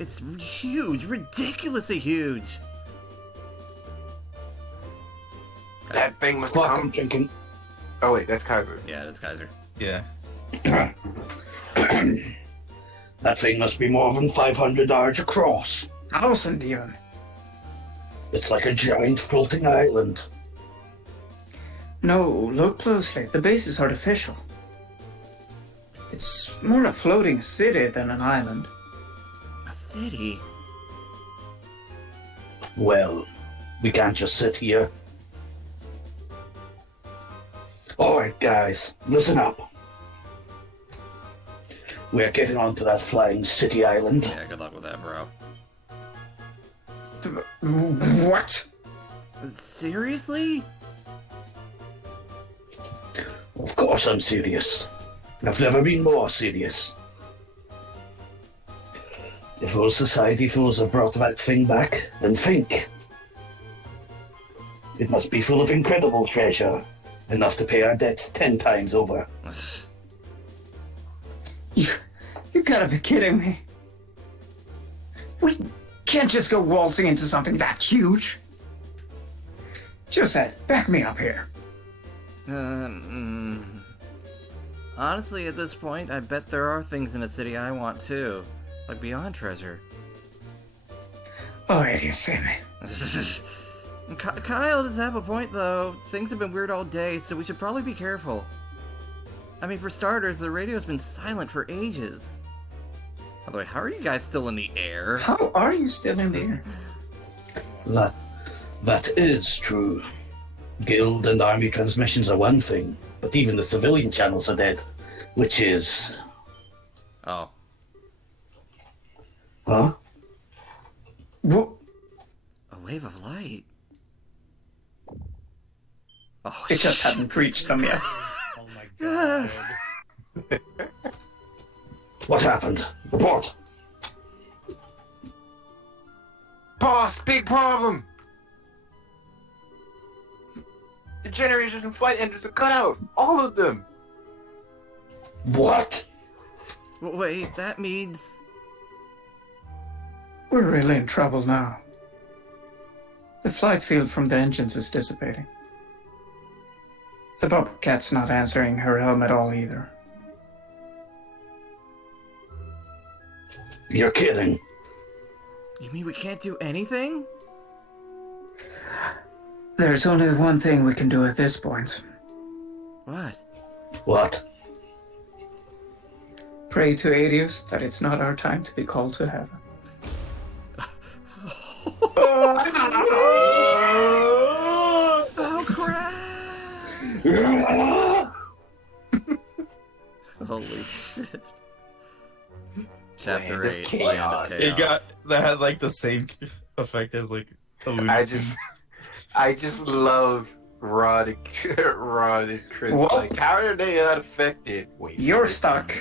It's huge, ridiculously huge. That thing must Fuck, I'm come. drinking. Oh wait, that's Kaiser. Yeah, that's Kaiser. Yeah. That thing must be more than 500 yards across. 1,000 even. It's like a giant floating island. No, look closely. The base is artificial. It's more a floating city than an island. A city? Well, we can't just sit here. Alright guys, listen up. We're getting onto that flying city island. Yeah, good luck with that, bro. What? Seriously? Of course I'm serious. I've never been more serious. If those society fools have brought that thing back, then think. It must be full of incredible treasure, enough to pay our debts 10 times over. You gotta be kidding me. We can't just go waltzing into something that huge. Joseph, back me up here. Honestly, at this point, I bet there are things in a city I want too. Like beyond treasure. Oh, you see me. Kyle does have a point, though. Things have been weird all day, so we should probably be careful. I mean, for starters, the radio's been silent for ages. By the way, how are you guys still in the air? How are you still in the air? That is true. Guild and army transmissions are one thing, but even the civilian channels are dead. Which is... Oh. Huh? What? A wave of light. Oh, It just hadn't reached them yet. Oh my god. What happened? Report! Boss, big problem! The generators and flight engines are cut out! All of them! What? Wait, that means... We're really in trouble now. The flight field from the engines is dissipating. The Bobcat's not answering her helm at all either. You're kidding. You mean we can't do anything? There's only one thing we can do at this point. What? What? Pray to Adius that it's not our time to be called to heaven. Oh crap! Holy shit. Chapter Land of 8, Chaos. Land of Chaos. It got that had like the same effect as like a Looney I just love Rod and Chris. Whoa. Like, how are they unaffected? Wait, You're stuck.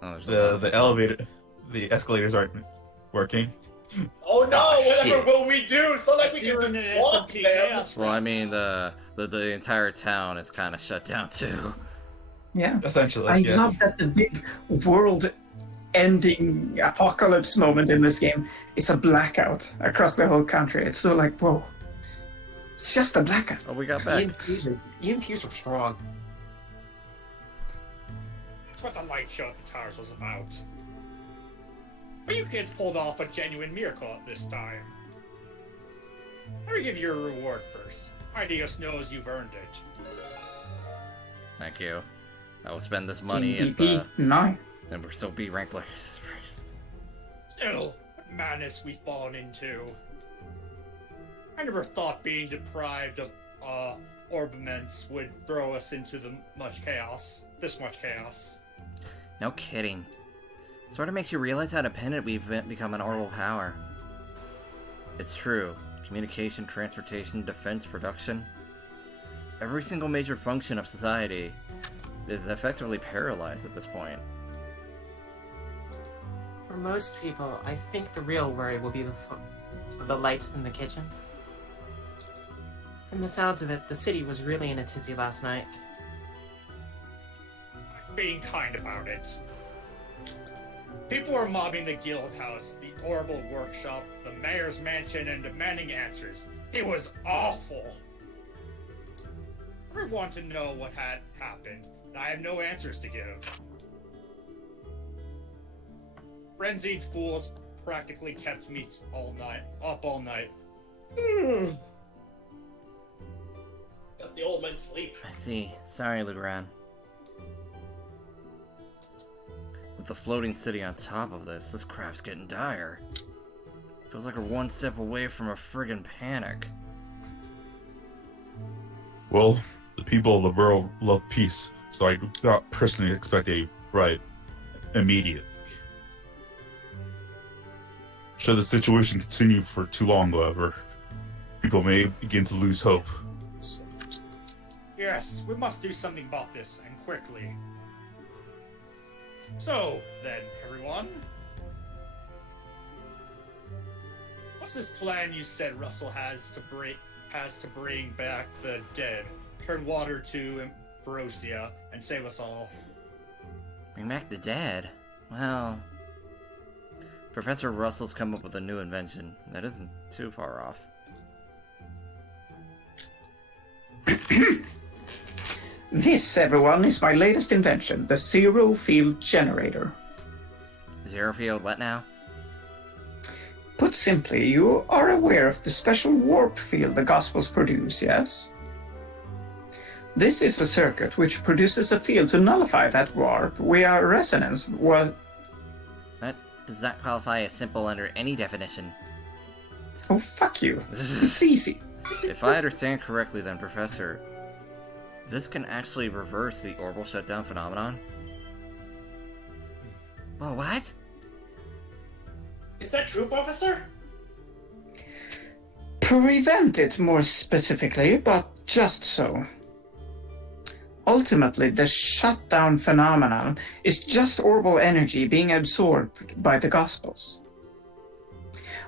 Oh, there's a the elevator, the escalators aren't working. oh no, Oh, whatever shit. will we do so that we You're can in just an walk SMT there? chaos. Well, I mean, the entire town is kind of shut down too. Yeah. Essentially, I yeah. love that the big world-ending apocalypse moment in this game is a blackout across the whole country. It's so like, whoa. It's just a blackout. Oh, we got back. EMPs are strong. That's what the light show at the towers was about. But you kids pulled off a genuine miracle at this time. Let me give you a reward first. Ideus knows you've earned it. Thank you. I will spend this money Team and BP 9. and we're still B rank players. Still, what madness we've fallen into. I never thought being deprived of orbaments would throw us into this much chaos. No kidding. Sort of makes you realize how dependent we've become on orbital power. It's true. Communication, transportation, defense, production. Every single major function of society is effectively paralyzed at this point. For most people, I think the real worry will be the lights in the kitchen. From the sounds of it, the city was really in a tizzy last night. Being kind about it. People were mobbing the guild house, the orbital workshop, the mayor's mansion, and demanding answers. It was awful. I want to know what had happened, and I have no answers to give. Frenzied fools practically kept me up all night. Got the old man's sleep. I see. Sorry, Legrand. With the floating city on top of this crap's getting dire. Feels like we're one step away from a friggin' panic. Well, the people of the borough love peace, so I do not personally expect a riot immediately. Should the situation continue for too long, however, people may begin to lose hope. Yes, we must do something about this, and quickly. So, then, everyone. What's this plan you said Russell has to bring back the dead, turn water to Ambrosia, and save us all? Bring back the dead? Well, Professor Russell's come up with a new invention that isn't too far off. This, everyone, is my latest invention, the Zero Field Generator. Zero field what now? Put simply, you are aware of the special warp field the Gospels produce, yes? This is a circuit which produces a field to nullify that warp via resonance. That does not qualify as simple under any definition. Oh, fuck you. It's easy. If I understand correctly then, Professor, this can actually reverse the orbital shutdown phenomenon? Well, what? Is that true, Professor? Prevent it more specifically, but just so. Ultimately, the shutdown phenomenon is just orbital energy being absorbed by the Gospels.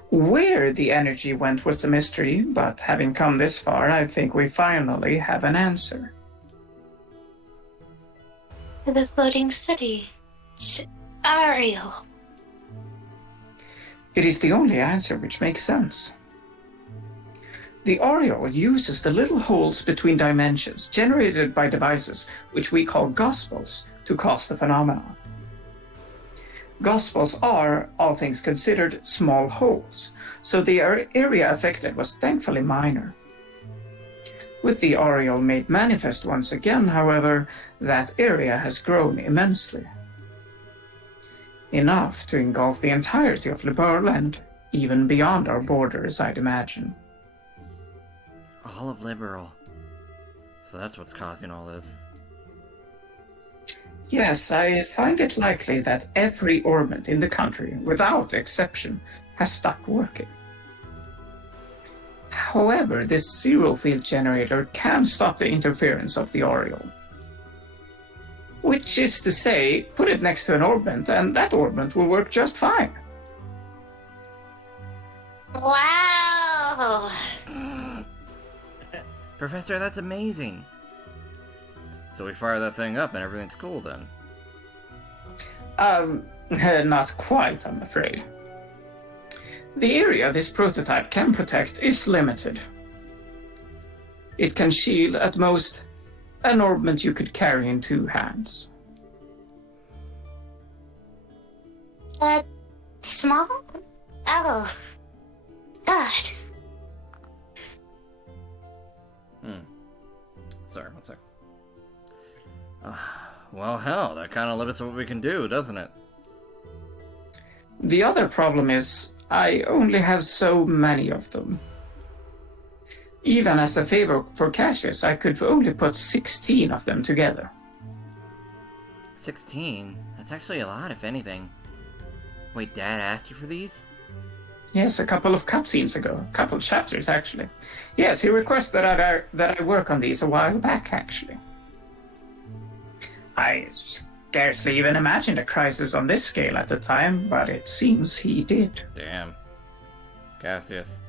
Where the energy went was a mystery, but having come this far, I think we finally have an answer. The floating city. It's Ariel. It is the only answer which makes sense. The Ariel uses the little holes between dimensions generated by devices which we call Gospels to cause the phenomenon. Gospels are, all things considered, small holes, so the area affected was thankfully minor. With the Ariel made manifest once again, however, that area has grown immensely. Enough to engulf the entirety of Liberl and even beyond our borders, I'd imagine. All of Liberal. So that's what's causing all this. Yes, I find it likely that every orbit in the country, without exception, has stopped working. However, this zero field generator can stop the interference of the Ariel. Which is to say, put it next to an orbit and that orbit will work just fine. Wow! Professor, that's amazing! So we fire that thing up and everything's cool then? Not quite, I'm afraid. The area this prototype can protect is limited. It can shield at most an orbit you could carry in 2 hands. Small? Oh. God. Sorry, one sec. Well, hell, that kind of limits what we can do, doesn't it? The other problem is, I only have so many of them. Even as a favor for Cassius, I could only put 16 of them together. 16? That's actually a lot, if anything. Wait, Dad asked you for these? Yes, a couple of cutscenes ago. A couple chapters, actually. Yes, he requested that I work on these a while back, actually. I scarcely even imagined a crisis on this scale at the time, but it seems he did. Damn. Cassius,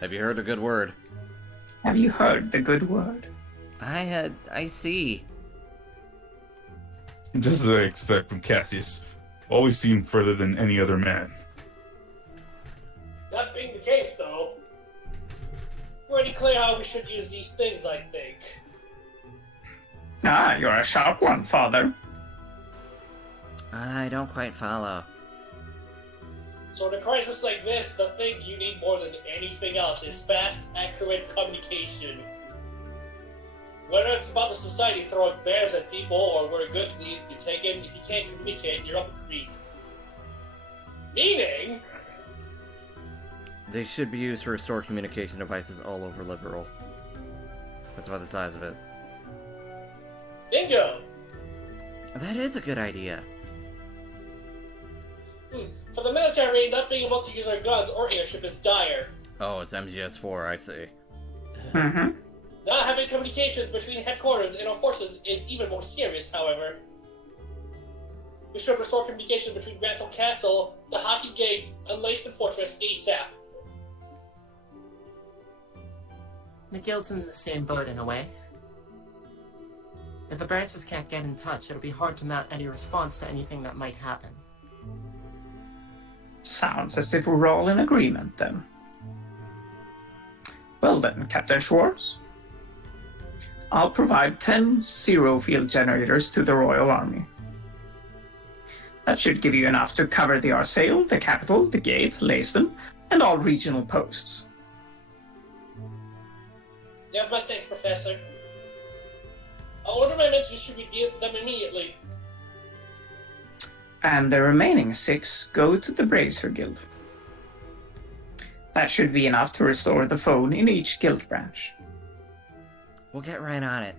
have you heard the good word? Have you heard the good word? I see. Just as I expect from Cassius. Always seen further than any other man. That being the case, though, pretty clear how we should use these things, I think. Ah, you're a sharp one, Father. I don't quite follow. So in a crisis like this, the thing you need more than anything else is fast, accurate communication. Whether it's about the society throwing bears at people or where goods needs to be taken, if you can't communicate, you're up a creek. Meaning... They should be used to restore communication devices all over Liberal. That's about the size of it. Bingo! That is a good idea. For the military, not being able to use our guns or airship is dire. Oh, it's MGS4, I see. Mm-hmm. Not having communications between headquarters and our forces is even more serious, however. We should restore communication between Ransom Castle, the Hockey Gate, and Leyston Fortress ASAP. The guild's in the same boat in a way. If the branches can't get in touch, it'll be hard to mount any response to anything that might happen. Sounds as if we're all in agreement, then. Well then, Captain Schwartz. I'll provide 10 zero-field generators to the Royal Army. That should give you enough to cover the Arsail, the capital, the gate, Leyston, and all regional posts. You have my thanks, Professor. I'll order my men to distribute them immediately. And the remaining 6 go to the Bracer Guild. That should be enough to restore the phone in each guild branch. We'll get right on it.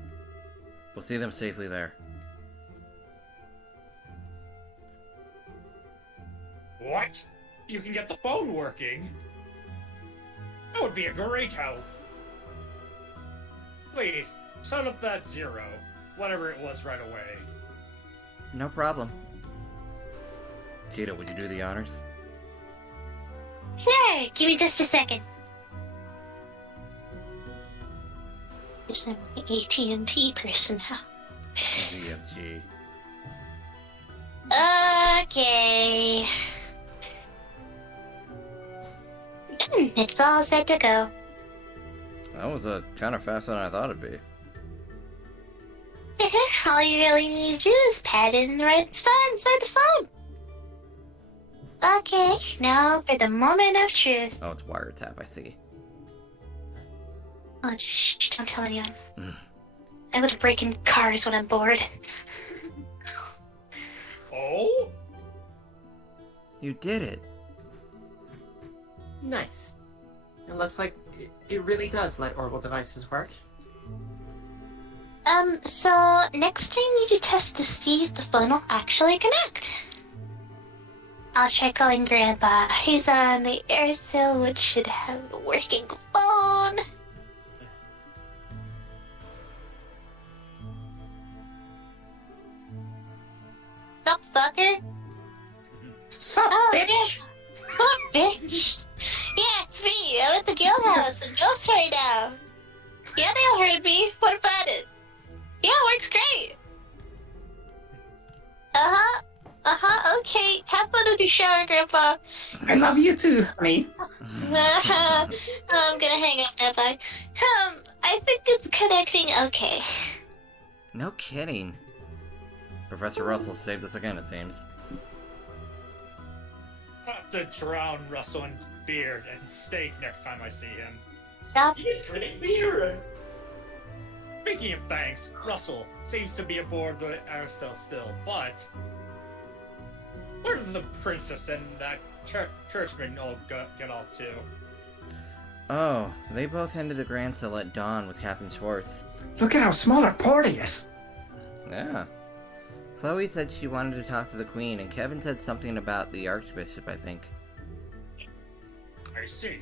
We'll see them safely there. What? You can get the phone working? That would be a great help. Please, set up that 0, whatever it was, right away. No problem. Tito, would you do the honors? Sure, give me just a second. Yes, I'm the AT&T person now. ZFG. Okay. It's all set to go. That was kind of faster than I thought it'd be. All you really need to do is pad it in the right spot inside the phone. Okay, now for the moment of truth. Oh, it's wiretap, I see. Oh, shh, don't tell anyone. I love to break in cars when I'm bored. Oh? You did it. Nice. It looks like it really does let orbital devices work. So next time you do test to see if the phone will actually connect. I'll try calling Grandpa. He's on the aircell, which should have a working phone. Sup, fucker? Sup, bitch? Yeah. Sup, bitch? Yeah, it's me. I'm at the guild house in Ghost right now. Yeah, they all heard me. What about it? Yeah, works great. Okay. Have fun with your shower, Grandpa. I love you too, honey. I'm gonna hang up now, bye. I think it's connecting okay. No kidding. Professor Russell saved us again, it seems. Have to drown Russell in beer and steak next time I see him. Stop. You can drink beer! Speaking of thanks, Russell seems to be aboard the Arcel still, but where did the princess and that churchman all get off to? Oh, they both headed to the Grand Cell at dawn with Captain Schwartz. Look at how small our party is. Yeah. Chloe said she wanted to talk to the Queen, and Kevin said something about the Archbishop, I think. I see.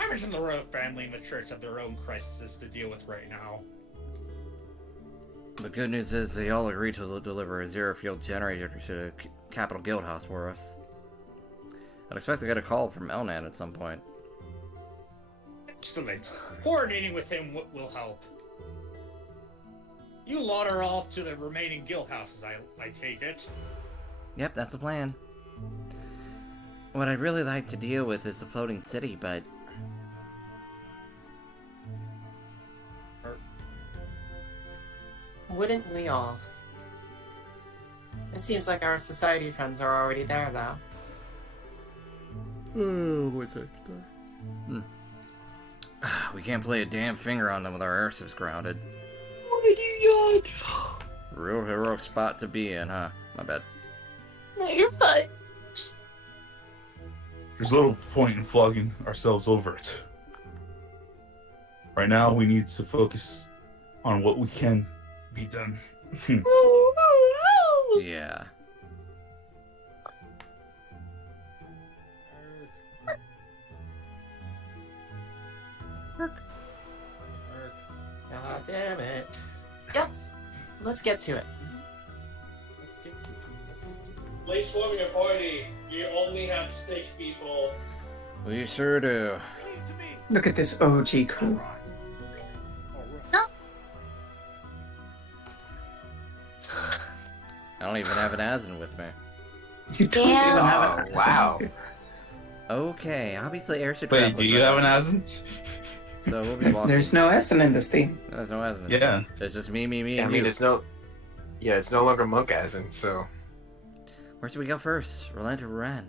I imagine the royal family and the church have their own crises to deal with right now. The good news is they all agreed to deliver a zero-fuel generator to the Capital Guildhouse for us. I'd expect to get a call from Elnad at some point. Excellent. Coordinating with him will help. You lot are off to the remaining guild houses, I take it. Yep, that's the plan. What I'd really like to deal with is the floating city, but... Wouldn't we all? It seems like our society friends are already there, though. Oh, what's that? We can't play a damn finger on them with our airships grounded. Real heroic spot to be in, huh? My bad. No, you're fine. There's little point in flogging ourselves over it. Right now, we need to focus on what we can be done. Yeah. God damn it. Yes, let's get to it. Place forming a party. You only have 6 people. We sure do. Look at this OG crew. I don't even have an Asin with me. You don't even have an wow. Okay, obviously airship Wait, travel do is you have an right. Asin? So we'll be walking. There's no Essen in this team. There's no Asin. Yeah. It's just me, I and mean, you. it's no longer Monk Asin, so. Where should we go first? Relent or Ren?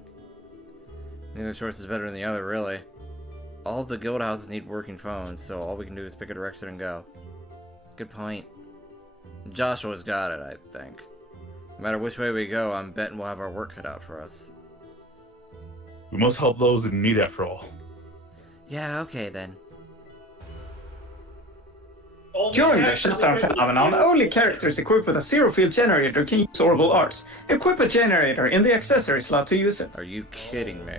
Neither choice is better than the other, really. All of the guild houses need working phones, so all we can do is pick a direction and go. Good point. Joshua's got it, I think. No matter which way we go, I'm betting we'll have our work cut out for us. We must help those in need after all. Yeah, okay then. During the shutdown phenomenon, only characters equipped with a zero-field generator can use orbital arts. Equip a generator in the accessory slot to use it. Are you kidding me?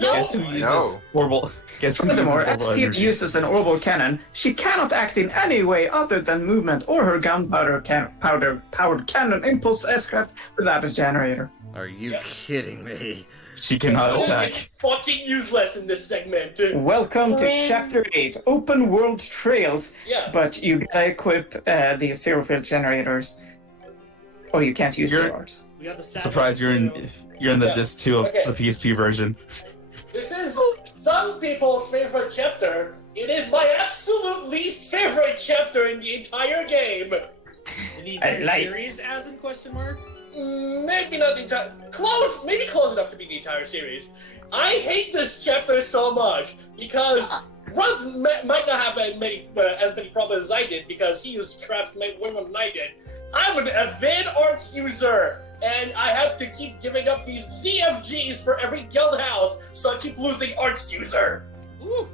Guess who uses orbital? Guess who Furthermore, uses as orbital Steve energy? uses an orbital cannon, she cannot act in any way other than movement or her gunpowder-powered cannon impulse S-craft without a generator. Are you kidding me? She cannot It's attack. fucking useless in this segment. Welcome to Chapter 8, Open World Trails. Yeah. But you gotta equip the zero-field generators, or you can't use You're- your arts. We got the Surprise! You're in the Yeah. disc 2 of Okay. the PSP version. This is some people's favorite chapter. It is my absolute least favorite chapter in the entire game. In the entire like- series, as in question mark? Maybe not the entire... Maybe close enough to be the entire series. I hate this chapter so much because Runs might not have as many problems as I did because he used craft way more than I did. I'm an avid arts user, and I have to keep giving up these ZFGs for every guild house, so I keep losing arts user. Ooh.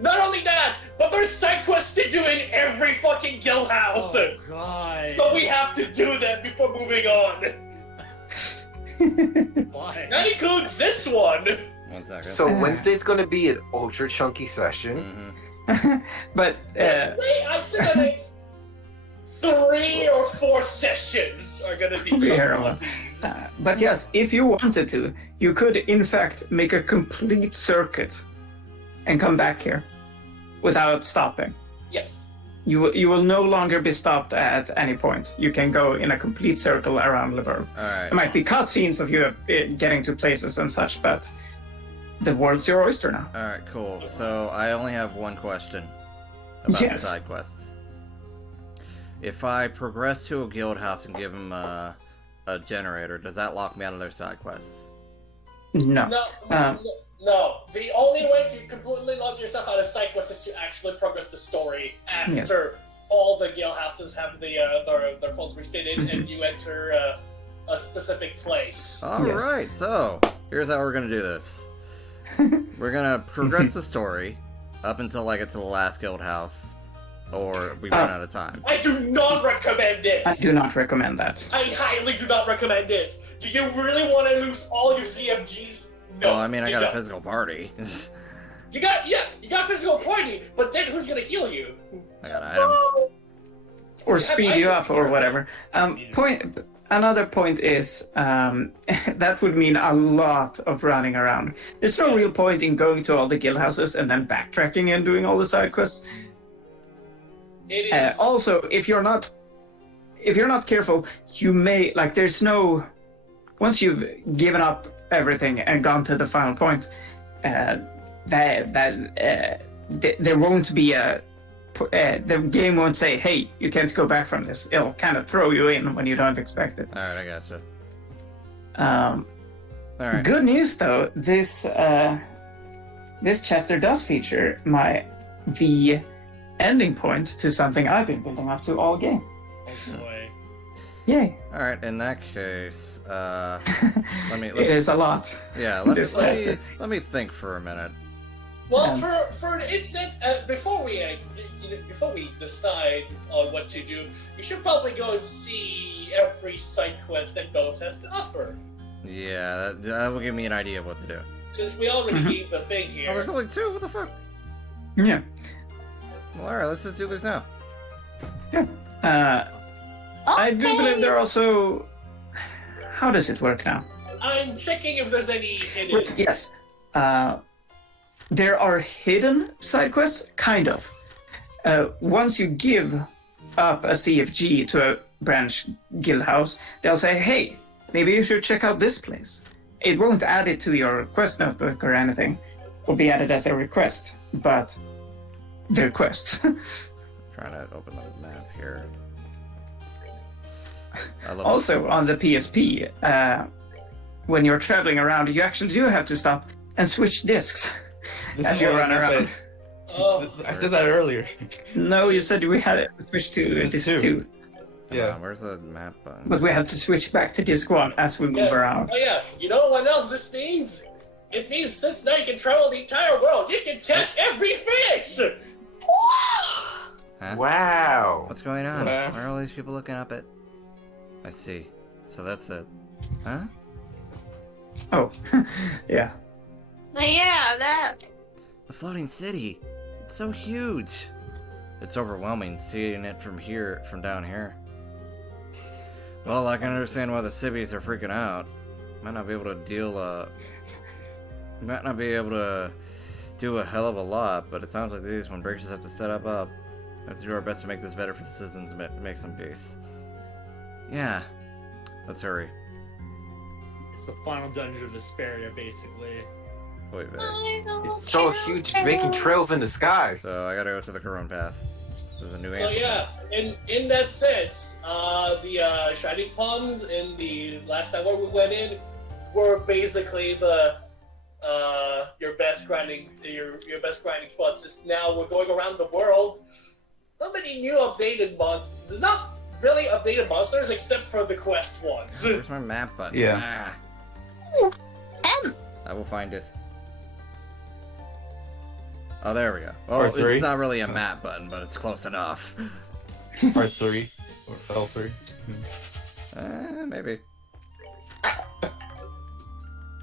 Not only that, but there's side quests to do in every fucking guild house. Oh, God. So we have to do them before moving on. Why? That includes this one. 1 second. So Wednesday's gonna be an ultra chunky session. But I'd say the next 3 or 4 sessions are gonna be Terrible. But yes, if you wanted to, you could in fact make a complete circuit and come back here without stopping. Yes. You will no longer be stopped at any point. You can go in a complete circle around Laverne. Alright. There might be cutscenes of you getting to places and such, but the world's your oyster now. Alright, cool. So I only have one question about Yes. the side quests. If I progress to a guild house and give them a generator, does that lock me out of their side quests? No. No. The only way to complete lock yourself out of side quests is to actually progress the story after all the guild houses have their phones refitted and you enter a specific place. Alright, so here's how we're gonna do this. We're gonna progress the story up until like it's to the last guild house, or we run out of time. I do not recommend this! I do not recommend that. I highly do not recommend this. Do you really want to lose all your ZFGs? No. Well, I mean, I got don't. a physical party. You got physical party, but then who's gonna heal you? I got items. Or speed you up, or whatever. Another point is that would mean a lot of running around. There's no real point in going to all the guild houses and then backtracking and doing all the side quests. It is. Also, if you're not careful, you may there's no. Once you've given up everything and gone to the final point, there won't be the game won't say, "Hey, you can't go back from this." It'll kind of throw you in when you don't expect it. All right, I gotcha. All right. Good news though, this chapter does feature the ending point to something I've been building up to all game. Oh boy. Yay! All right, in that case, let me. It is a lot. Yeah, let me think for a minute. Well, for an instant, before we decide on what to do, you should probably go and see every side quest that Ghost has to offer. Yeah, that will give me an idea of what to do. Since we already gave the thing here. Oh, there's only 2. What the fuck? Yeah. Well, all right, let's just do this now. Yeah. I do believe there are also. How does it work now? I'm checking if there's any hidden. Yes. There are hidden side quests, kind of. Once you give up a CFG to a branch guild house, they'll say, "Hey, maybe you should check out this place." It won't add it to your quest notebook or anything, or be added as a request, but they're quests. Trying to open the map here. Also, on the PSP, when you're traveling around, you actually do have to stop and switch discs as you run around. I said that earlier. No, you said we had to switch to disc 2. Yeah. Where's the map button? But we have to switch back to disc 1 as we move around. Oh yeah, you know what else this means? It means since now you can travel the entire world, you can catch every fish! Huh? Wow. What's going on? Wow. Why are all these people looking up at... I see. So that's it. Huh? Oh, yeah. Yeah, that. The floating city. It's so huge. It's overwhelming seeing it from down here. Well, I can understand why the civvies are freaking out. Might not be able to do a hell of a lot, but it sounds like these when breakers have to set up. We have to do our best to make this better for the citizens and make some peace. Yeah. Let's hurry. It's the final dungeon of Vesperia, basically. Wait, It's so huge, it's making trails in the sky. So I gotta go to the Corone path. There's a new So answer. yeah, in that sense, the Shining Palms in the last time where we went in were basically the your best grinding spots. Just now we're going around the world. So many new updated monsters. There's not really updated monsters except for the quest ones. Where's my map button? Yeah. I will find it. Oh, there we go. Oh, Part 3? it's not really a map button, but it's close enough. Part 3 or L3. Maybe.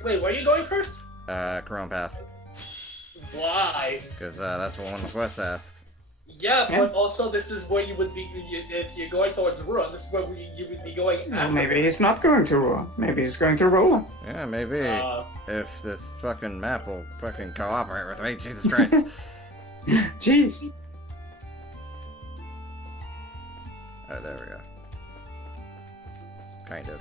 Wait, where are you going first? Corone path. Why? Because that's what one of the quests asks. Yeah, but also this is where you would be if you're going towards Ruin. This is where you would be going. Well, maybe he's not going to Roland. Maybe he's going to Roland. Yeah, maybe. If this fucking map will fucking cooperate with me, Jesus Christ. Jeez. Oh, there we go. Kind of.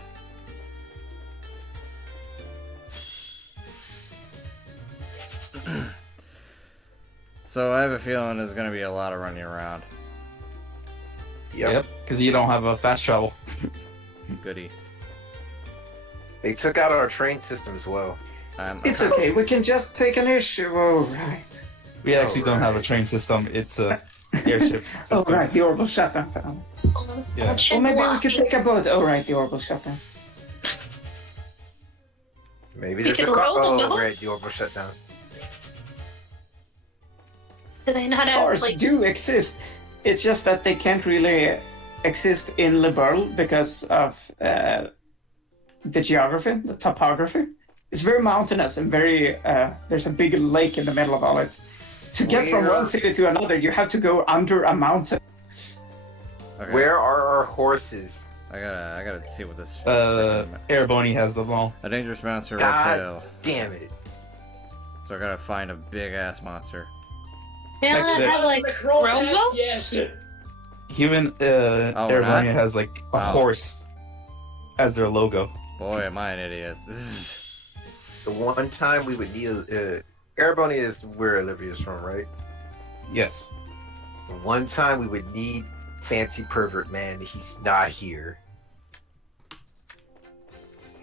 So I have a feeling there's gonna be a lot of running around. Yep. Because you don't have a fast travel. Goody. They took out our train system as well. It's okay, we can just take an issue, alright. We actually don't have a train system. It's a airship system. Oh, right, the orbital shutdown panel. Yeah. Or maybe we could take a boat. Oh, right, the orbital shutdown. Maybe You there's a could roll car. the Oh, boat. right, the orbital shutdown. Do they not have Cars like? do exist. It's just that they can't really exist in Liberl because of the geography, the topography. It's very mountainous and very. There's a big lake in the middle of all it. To get from one city to another, you have to go under a mountain. Okay. Where are our horses? I gotta see what this. Airbony has them all. A dangerous monster, red God tail. damn it. So I gotta find a big ass monster. They don't Like the- have like rowboats. Yes. Even we're not? Airbonia has like a Wow. horse as their logo. Boy, am I an idiot. The one time we would need Erebony is where Olivia's from, right? Yes. The one time we would need Fancy Pervert Man, he's not here.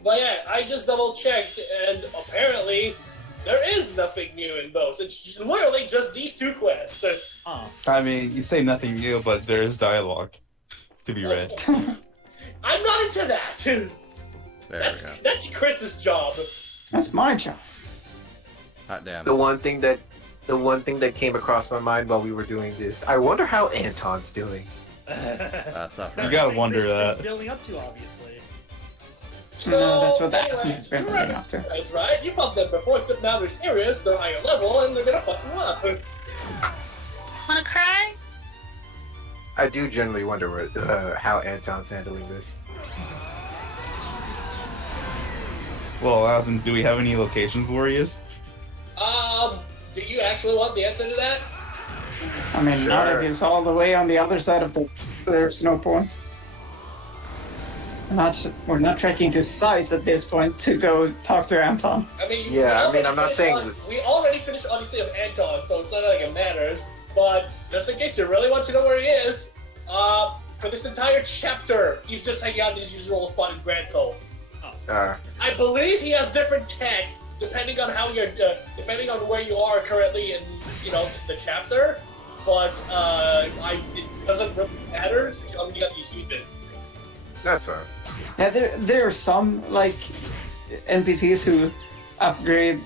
But yeah, I just double checked, and apparently there is nothing new in those. It's literally just these two quests. I mean, you say nothing new, but there is dialogue to be read. I'm not into that. There we go. That's Chris's job. That's my job. Hot damn. The one thing that came across my mind while we were doing this, I wonder how Anton's doing. That's not You right. gotta wonder that. Building up to, obviously. So, No, that's what the anyway, accent's been you're building right. up to. That's right. You fought them before, except now they're serious, they're higher level, and they're gonna fuck you up. Wanna cry? I do generally wonder how Anton's handling this. Well, Asin, do we have any locations where he is? Do you actually want the answer to that? I mean, not if he's all the way on the other side of the. There's no point. We're not trekking to size at this point to go talk to Anton. I mean, Yeah, we I mean, I'm already not saying finished we already finished Odyssey of Anton, so it's not like it matters. But just in case you really want to know where he is, for this entire chapter, he's just hanging out in his usual spot in Grand Soul. I believe he has different text depending on how you're, depending on where you are currently in, the chapter. But it doesn't really matter since you already got the achievement. That's fine. Yeah, there are some like NPCs who upgrade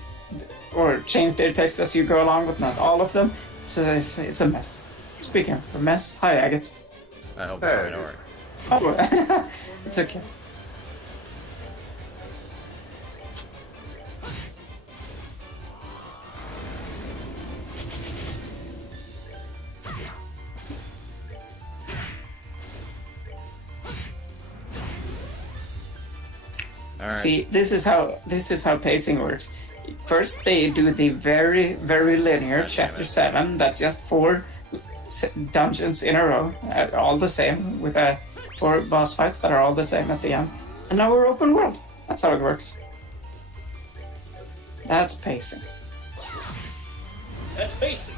or change their text as you go along, but not all of them. So it's a mess. Speaking of a mess, hi Agate. I hope Hey. so. Work. Oh, it's okay. All right. See, this is how pacing works. First, they do the very, very linear chapter 7. That's just 4 dungeons in a row, all the same, with 4 boss fights that are all the same at the end. And now we're open world. That's how it works. That's pacing. That's basic.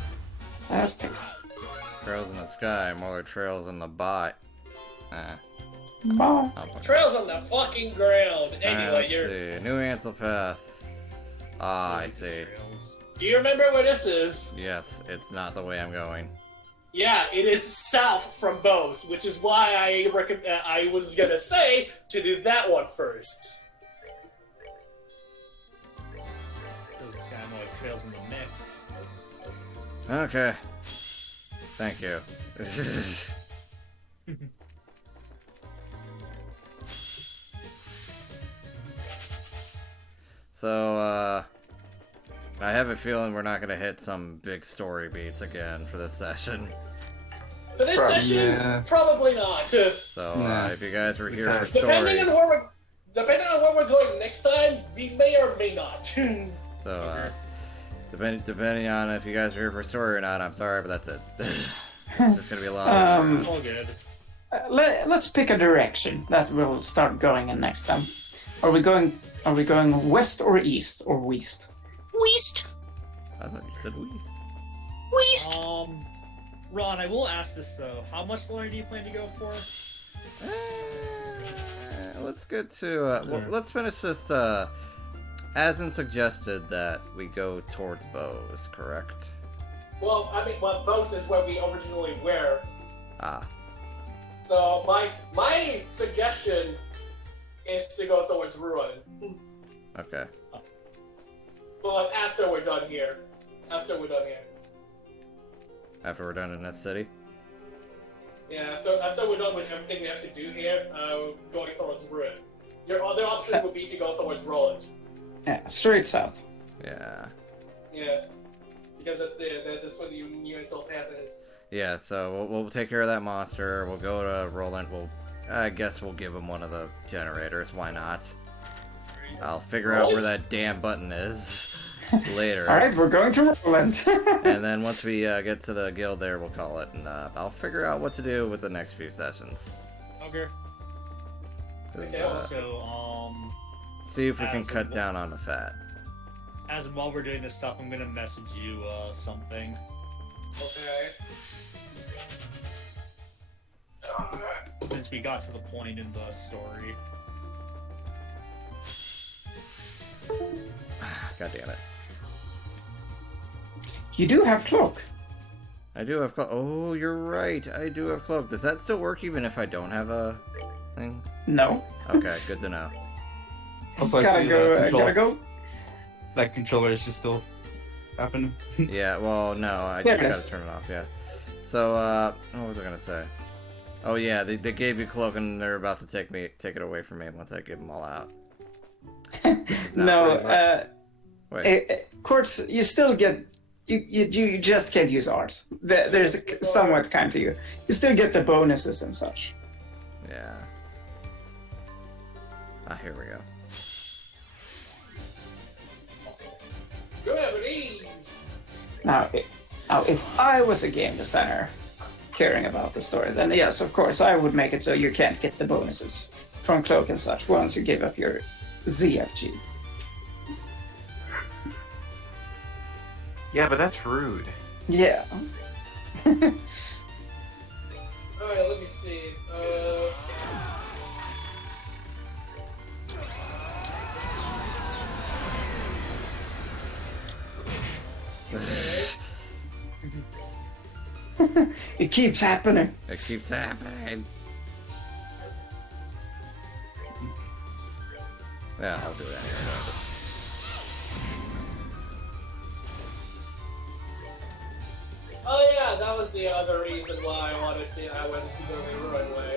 That's pacing. Trails in the sky, more like trails in the bot. Bye. Trails on the fucking ground. Anyway, let's you're. see. New Ansel Path. Ah, I see. Do you remember where this is? Yes, it's not the way I'm going. Yeah, it is south from Bose, which is why I was gonna say to do that one first. Those kind of like trails in the mix. Okay. Thank you. So, I have a feeling we're not gonna hit some big story beats again for this session. For this session, probably not. So, if you guys were here for story... Depending on where we're going next time, we may or may not. So, depending on if you guys are here for story or not, I'm sorry, but that's it. It's just gonna be a lot of... All good. Let's pick a direction that we'll start going in next time. Are we going west or east or west? West. I thought you said west. West. Ron, I will ask this though. How much longer do you plan to go for? Let's get to... let's finish this, Asin suggested that we go towards Bose, correct? Well, I mean, well, most is where we originally were. Ah. So my suggestion is to go towards Ruin. Okay. But after we're done here. After we're done in this city? Yeah, after we're done with everything we have to do here, going towards Ruin. Your other option would be to go towards Roland. Yeah, straight south. Yeah. Yeah. Because that's what the new insult path is. Yeah, so we'll take care of that monster. We'll go to Roland. I guess we'll give him one of the generators. Why not? I'll figure out where that damn button is later. Alright, we're going to Roland. And then once we get to the guild there, we'll call it. And I'll figure out what to do with the next few sessions. Okay. So, see if we can cut down on the fat. while we're doing this stuff, I'm gonna message you something. Okay. Since we got to the point in the story. God damn it. You do have cloak. I do have cloak. Oh, you're right. I do have cloak. Does that still work even if I don't have a thing? No. Okay, good to know. Also, gotta go. That controller is just still happening. Yeah, well, no, I Yeah, just gotta turn it off, yeah. So, what was I gonna say? Oh yeah, they gave you cloak and they're about to take it away from me once I give them all out. No, Wait. Quartz, you still get... You just can't use art. There's somewhat kind to you. You still get the bonuses and such. Yeah. Ah, here we go. Grab these! Now, if I was a game designer caring about the story, then yes, of course, I would make it so you can't get the bonuses from cloak and such once you give up your ZFG. Yeah, but that's rude. Yeah. Alright, let me see. It keeps happening. It keeps happening. Yeah, I'll do that. Oh yeah, that was the other reason why I went to go the Ruin way.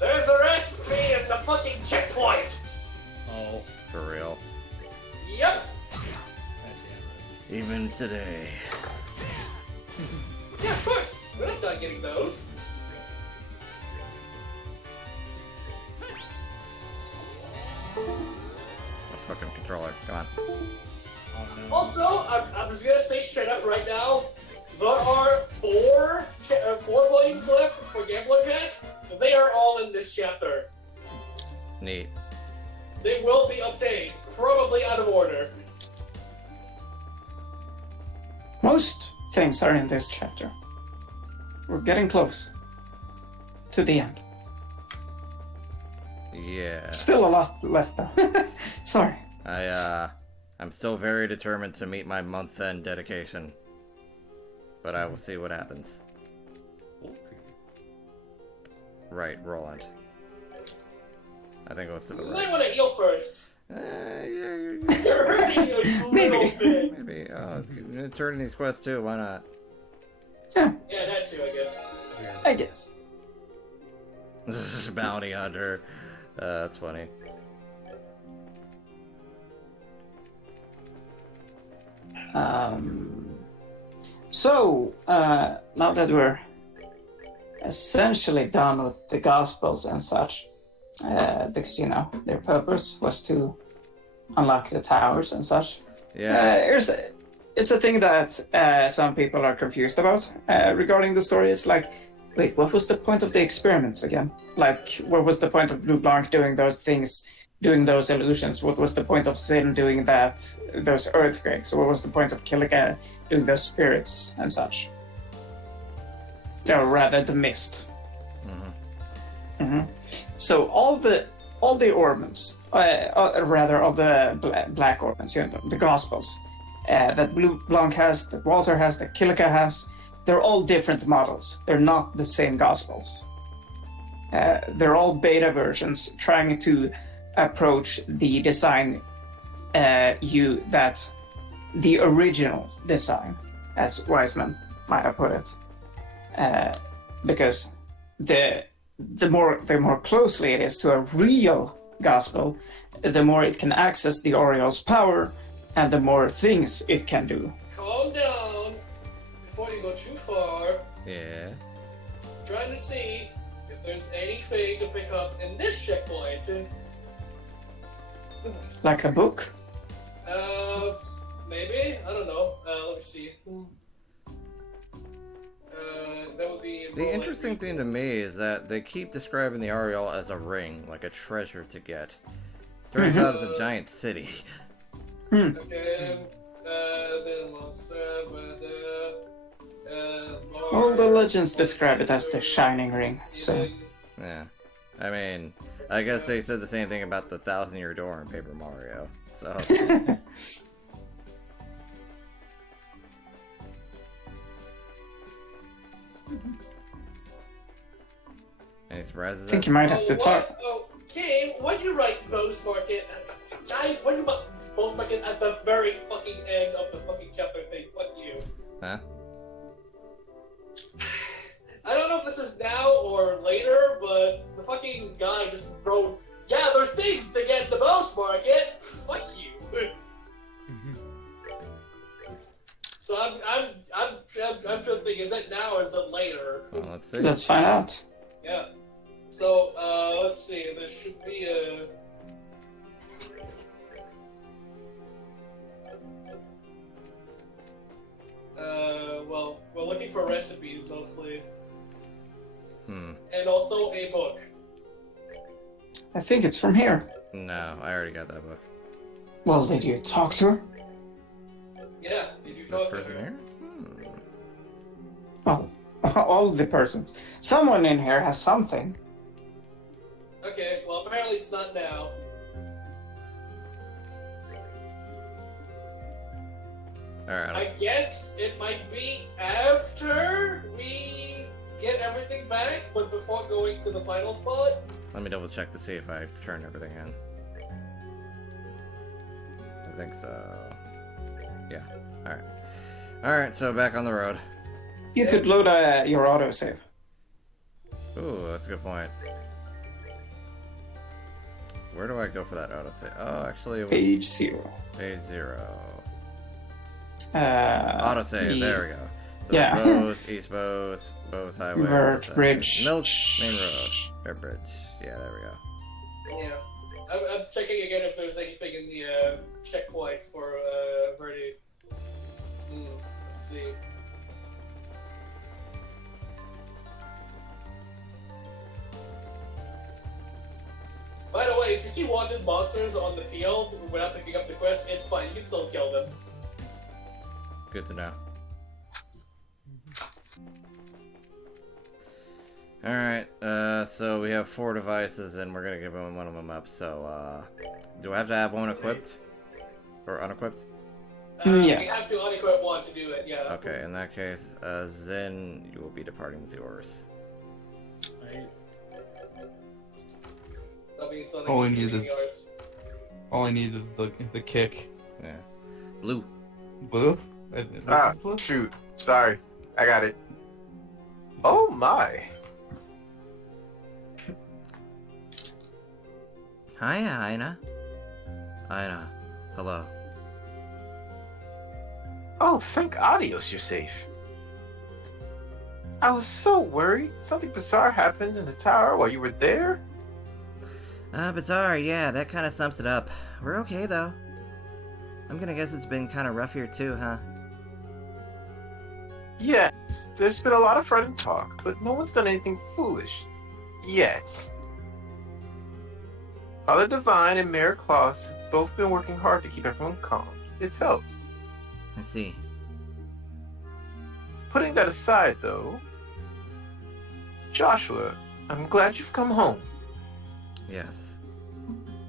There's a recipe at the fucking checkpoint! Oh. For real. Yep! Even today. Yeah, of course! We're not done getting those. A fucking controller. Come on. Also, I'm just gonna say straight up right now, there are four volumes left for Gambler Jack. They are all in this chapter. Neat. They will be obtained, probably out of order. Most things are in this chapter. We're getting close to the end. Yeah. Still a lot left though. Sorry. I'm still very determined to meet my month-end dedication. But I will see what happens. Right, Roland. I think it was to the You right. might want to heal first. Yeah, You're hurting a little bit. maybe. Turning these quests too, why not? Yeah, Yeah, that too, I guess. I guess. This is a bounty hunter. That's funny. So, now that we're essentially done with the Gospels and such, because, you know, their purpose was to unlock the towers and such. Yeah. It's a thing that some people are confused about regarding the story. It's like, wait, what was the point of the experiments again? Like, what was the point of Blue Blanc doing those things, doing those illusions? What was the point of Sin doing those earthquakes? What was the point of Killigan doing those spirits and such? Or rather, the mist. So all the Orbans, rather all the Black Orbans, you know, the Gospels, that Blue Blanc has, that Walter has, that Kilika has. They're all different models. They're not the same Gospels. They're all beta versions trying to approach the design that the original design, as Wiseman might have put it, because the more closely it is to a real Gospel, the more it can access the Oriole's power, and the more things it can do. Calm down before you go too far. Yeah. Trying to see if there's anything to pick up in this checkpoint. Like a book? Maybe? I don't know. Let me see. That would be... The interesting thing to me is that they keep describing the Ariel as a ring, like a treasure to get. Turns out it's a giant city. Okay, then monster, All the legends describe it as the Shining Ring, so... Yeah. I mean, I guess they said the same thing about the 1,000-year door in Paper Mario, so... Any surprises? I think you might have to talk. Oh, King, why'd you write Boast Market? Why'd you put Boast Market at the very fucking end of the fucking chapter thing? Fuck you. Huh? I don't know if this is now or later, but the fucking guy just wrote, yeah, there's things to get in the Boast Market. Fuck you. So I'm trying to think, is it now or is it later? Well, let's see. Let's find out. Yeah. So, let's see, there should be a... well, we're looking for recipes mostly. And also a book. I think it's from here. No, I already got that book. Well, did you talk to her? Yeah, did you This talk to person her? here? Oh, all the persons. Someone in here has something. Okay, well apparently it's not now. Alright. I guess it might be after we get everything back, but before going to the final spot. Let me double check to see if I turned everything in. I think so. Yeah. Alright. Alright, so back on the road. You could load your autosave. Ooh, that's a good point. Where do I go for that autosave? Oh, actually, it was Page 0. Page 0. the- Autosave, there we go. So yeah. Bose, East Bose, Bose Highway. Vert Bose Bridge. Milk, Main Road. Vert Bridge. Yeah, there we go. Yeah. I'm checking again if there's anything in the checkpoint for Verdi. Let's see. By the way, if you see wanted monsters on the field without picking up the quest, it's fine. You can still kill them. Good to know. Alright, so we have 4 devices and we're gonna give one of them up, so, do I have to have one equipped? Or unequipped? Yes. We have to unequip one to do it, yeah. Okay, in that case, Zen, you will be departing with yours. That means All I need is the kick. Yeah. Blue. Blue? Ah, This is blue? shoot. Sorry. I got it. Oh my. Hiya, Aina. Aina, hello. Oh, thank Adios, you're safe. I was so worried. Something bizarre happened in the tower while you were there. Bizarre, yeah, that kind of sums it up. We're okay, though. I'm gonna guess it's been kind of rough here, too, huh? Yes, there's been a lot of fun and talk, but no one's done anything foolish. Yet. Father Divine and Mayor Claus have both been working hard to keep everyone calm. It's helped. I see. Putting that aside, though, Joshua, I'm glad you've come home. Yes.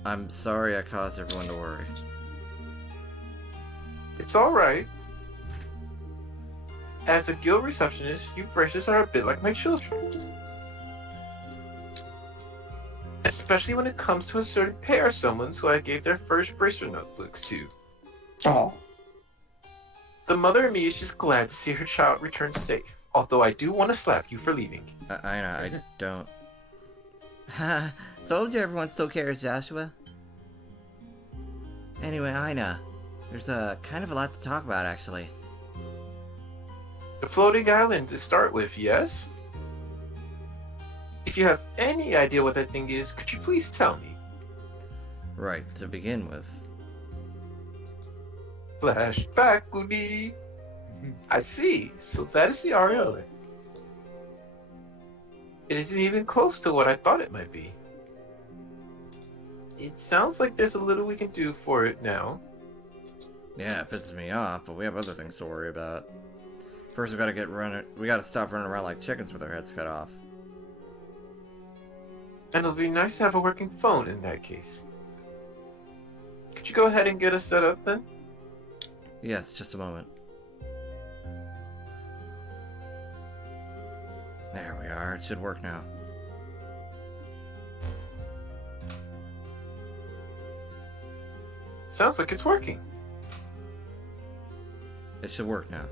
I'm sorry I caused everyone to worry. It's alright. As a guild receptionist, you precious are a bit like my children. Especially when it comes to a certain pair of someones who I gave their first bracer notebooks to. Oh. The mother in me is just glad to see her child return safe, although I do want to slap you for leaving. I don't. Ha! Told you everyone still cares, Joshua. Anyway, Ina, there's kind of a lot to talk about, actually. The floating island to start with, yes? If you have any idea what that thing is, could you please tell me? Right, to begin with. Flashback, Goody. I see. So that is the RO. It isn't even close to what I thought it might be. It sounds like there's a little we can do for it now. Yeah, it pisses me off, but we have other things to worry about. First, we gotta stop running around like chickens with our heads cut off. And it'll be nice to have a working phone in that case. Could you go ahead and get us set up then? Yes, just a moment. There we are, it should work now. Sounds like it's working. It should work now.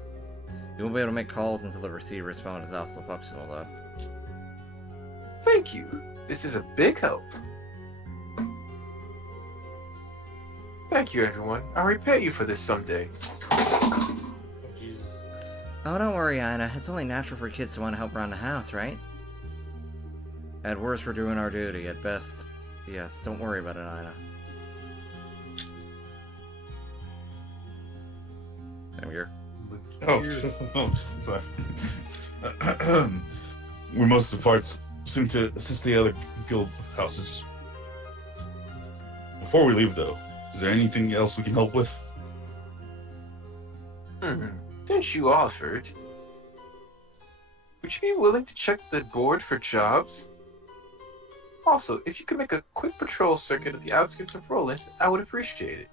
You won't be able to make calls until the receiver's phone is also functional, though. Thank you. This is a big help. Thank you, everyone. I'll repay you for this someday. Oh, don't worry, Ina. It's only natural for kids to want to help around the house, right? At worst, we're doing our duty. At best, yes, don't worry about it, Ina. Same here. Oh, sorry. We must depart soon to assist the other guild houses. Before we leave, though, is there anything else we can help with? Since you offered, would you be willing to check the board for jobs? Also, if you could make a quick patrol circuit of the outskirts of Roland, I would appreciate it.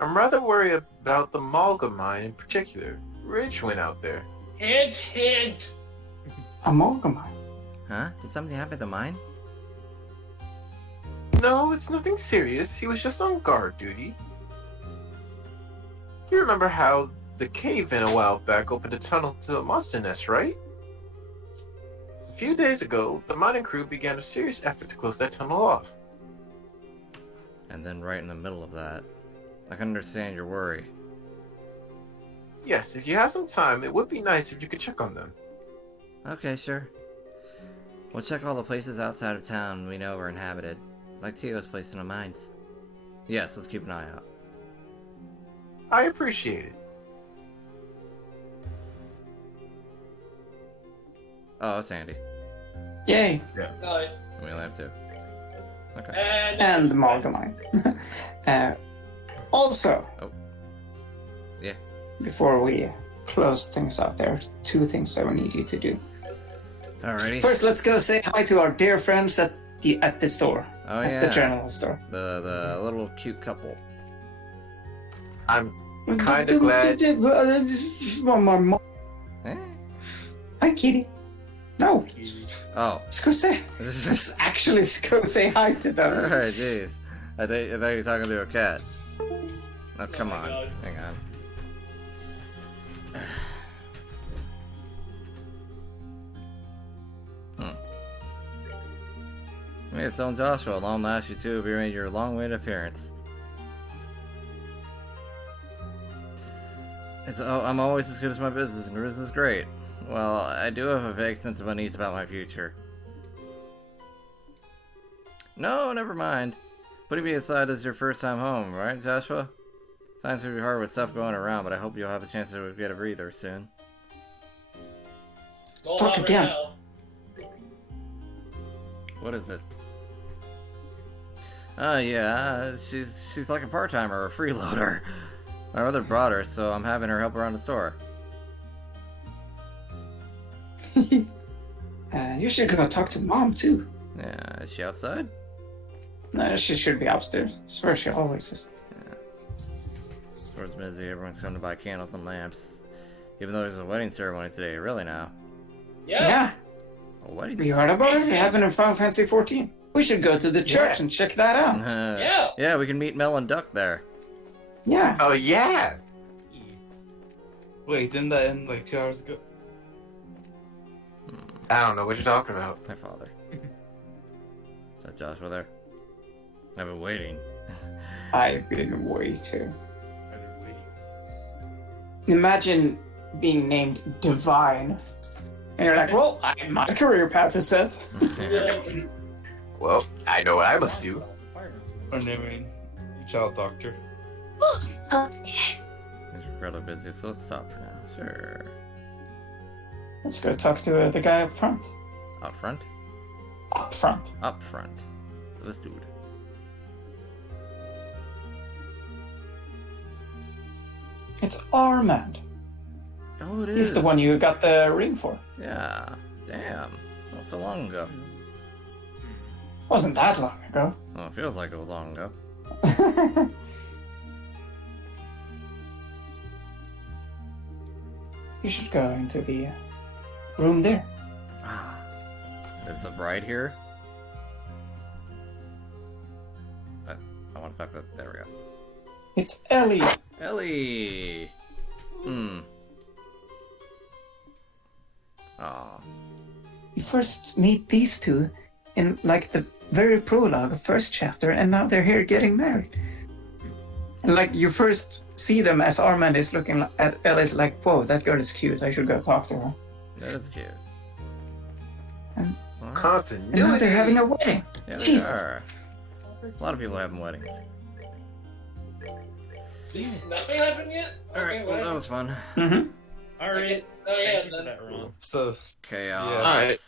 I'm rather worried about the Malga mine in particular. Ridge went out there. Hint, hint. Amalgamine. Huh? Did something happen at the mine? No, it's nothing serious. He was just on guard duty. You remember how the cave in a while back opened a tunnel to a monster nest, right? A few days ago, the mining crew began a serious effort to close that tunnel off. And then right in the middle of that, I can understand your worry. Yes, if you have some time, it would be nice if you could check on them. Okay, sure. We'll check all the places outside of town we know are inhabited, like Tio's place in the mines. Yes, let's keep an eye out. I appreciate it. Oh, it's Andy. Yay. Yeah. We only have two. Okay. And the Amalgamine. Also, yeah. Before we close things out, there are two things I will need you to do. Alrighty. First, let's go say hi to our dear friends at the store. Oh, at yeah. the general store. The little cute couple. I'm kind of glad. Hi, kitty. No. Oh. Let's go say. Let's actually go say hi to them. Alright, jeez. I thought you were talking to a cat. Oh, come on. God. Hang on. Hey, it's own Joshua. Long last, you two have made your long-awaited appearance. I'm always as good as my business, and your business is great. Well, I do have a vague sense of unease about my future. No, never mind. Putting me aside is your first time home, right, Joshua? Times can be hard with stuff going around, but I hope you'll have a chance to get a breather soon. Let's talk again. What is it? Oh yeah, she's like a part-timer or a freeloader. My mother brought her, so I'm having her help around the store. You should go talk to Mom, too. Yeah, is she outside? No, she should be upstairs. That's where she always is. Yeah. store's busy. Everyone's coming to buy candles and lamps. Even though there's a wedding ceremony today, really now. Yeah. A wedding You heard about it? It happened in Final Fantasy 14. We should go to the church and check that out. Yeah. Yeah, we can meet Mel and Duck there. Yeah. Oh yeah. Wait, didn't that end like 2 hours ago? I don't know what you're talking about. My father. Is that Joshua there? I've been waiting. I've been waiting. Imagine being named Divine. And you're like, well, my career path is set. Well, I know what I must do. Or naming your child doctor. Okay. He's rather busy, so let's stop for now. Sure. Let's go talk to the guy up front. Out front? Up front. Up front. This dude. It's Armand. Oh, it is. He's the one you got the ring for. Yeah. Damn. Not so long ago. Wasn't that long ago. Well, it feels like it was long ago. You should go into the room there. Ah. Is the bride here? I want to talk to... There we go. It's Ellie. Ellie! Aw. You first meet these two in like the very prologue of first chapter, and now they're here getting married. And like you first see them as Armand is looking at Ellie's like, whoa, that girl is cute. I should go talk to her. That is cute. And, Continuity. and now they're having a wedding. Yeah, they Jesus. are. A lot of people having weddings. Nothing happened yet? Alright, well, that was fun. Mm-hmm. Alright. Oh, yeah. Thank you for that, Ron. So, Chaos. Yeah. Alright.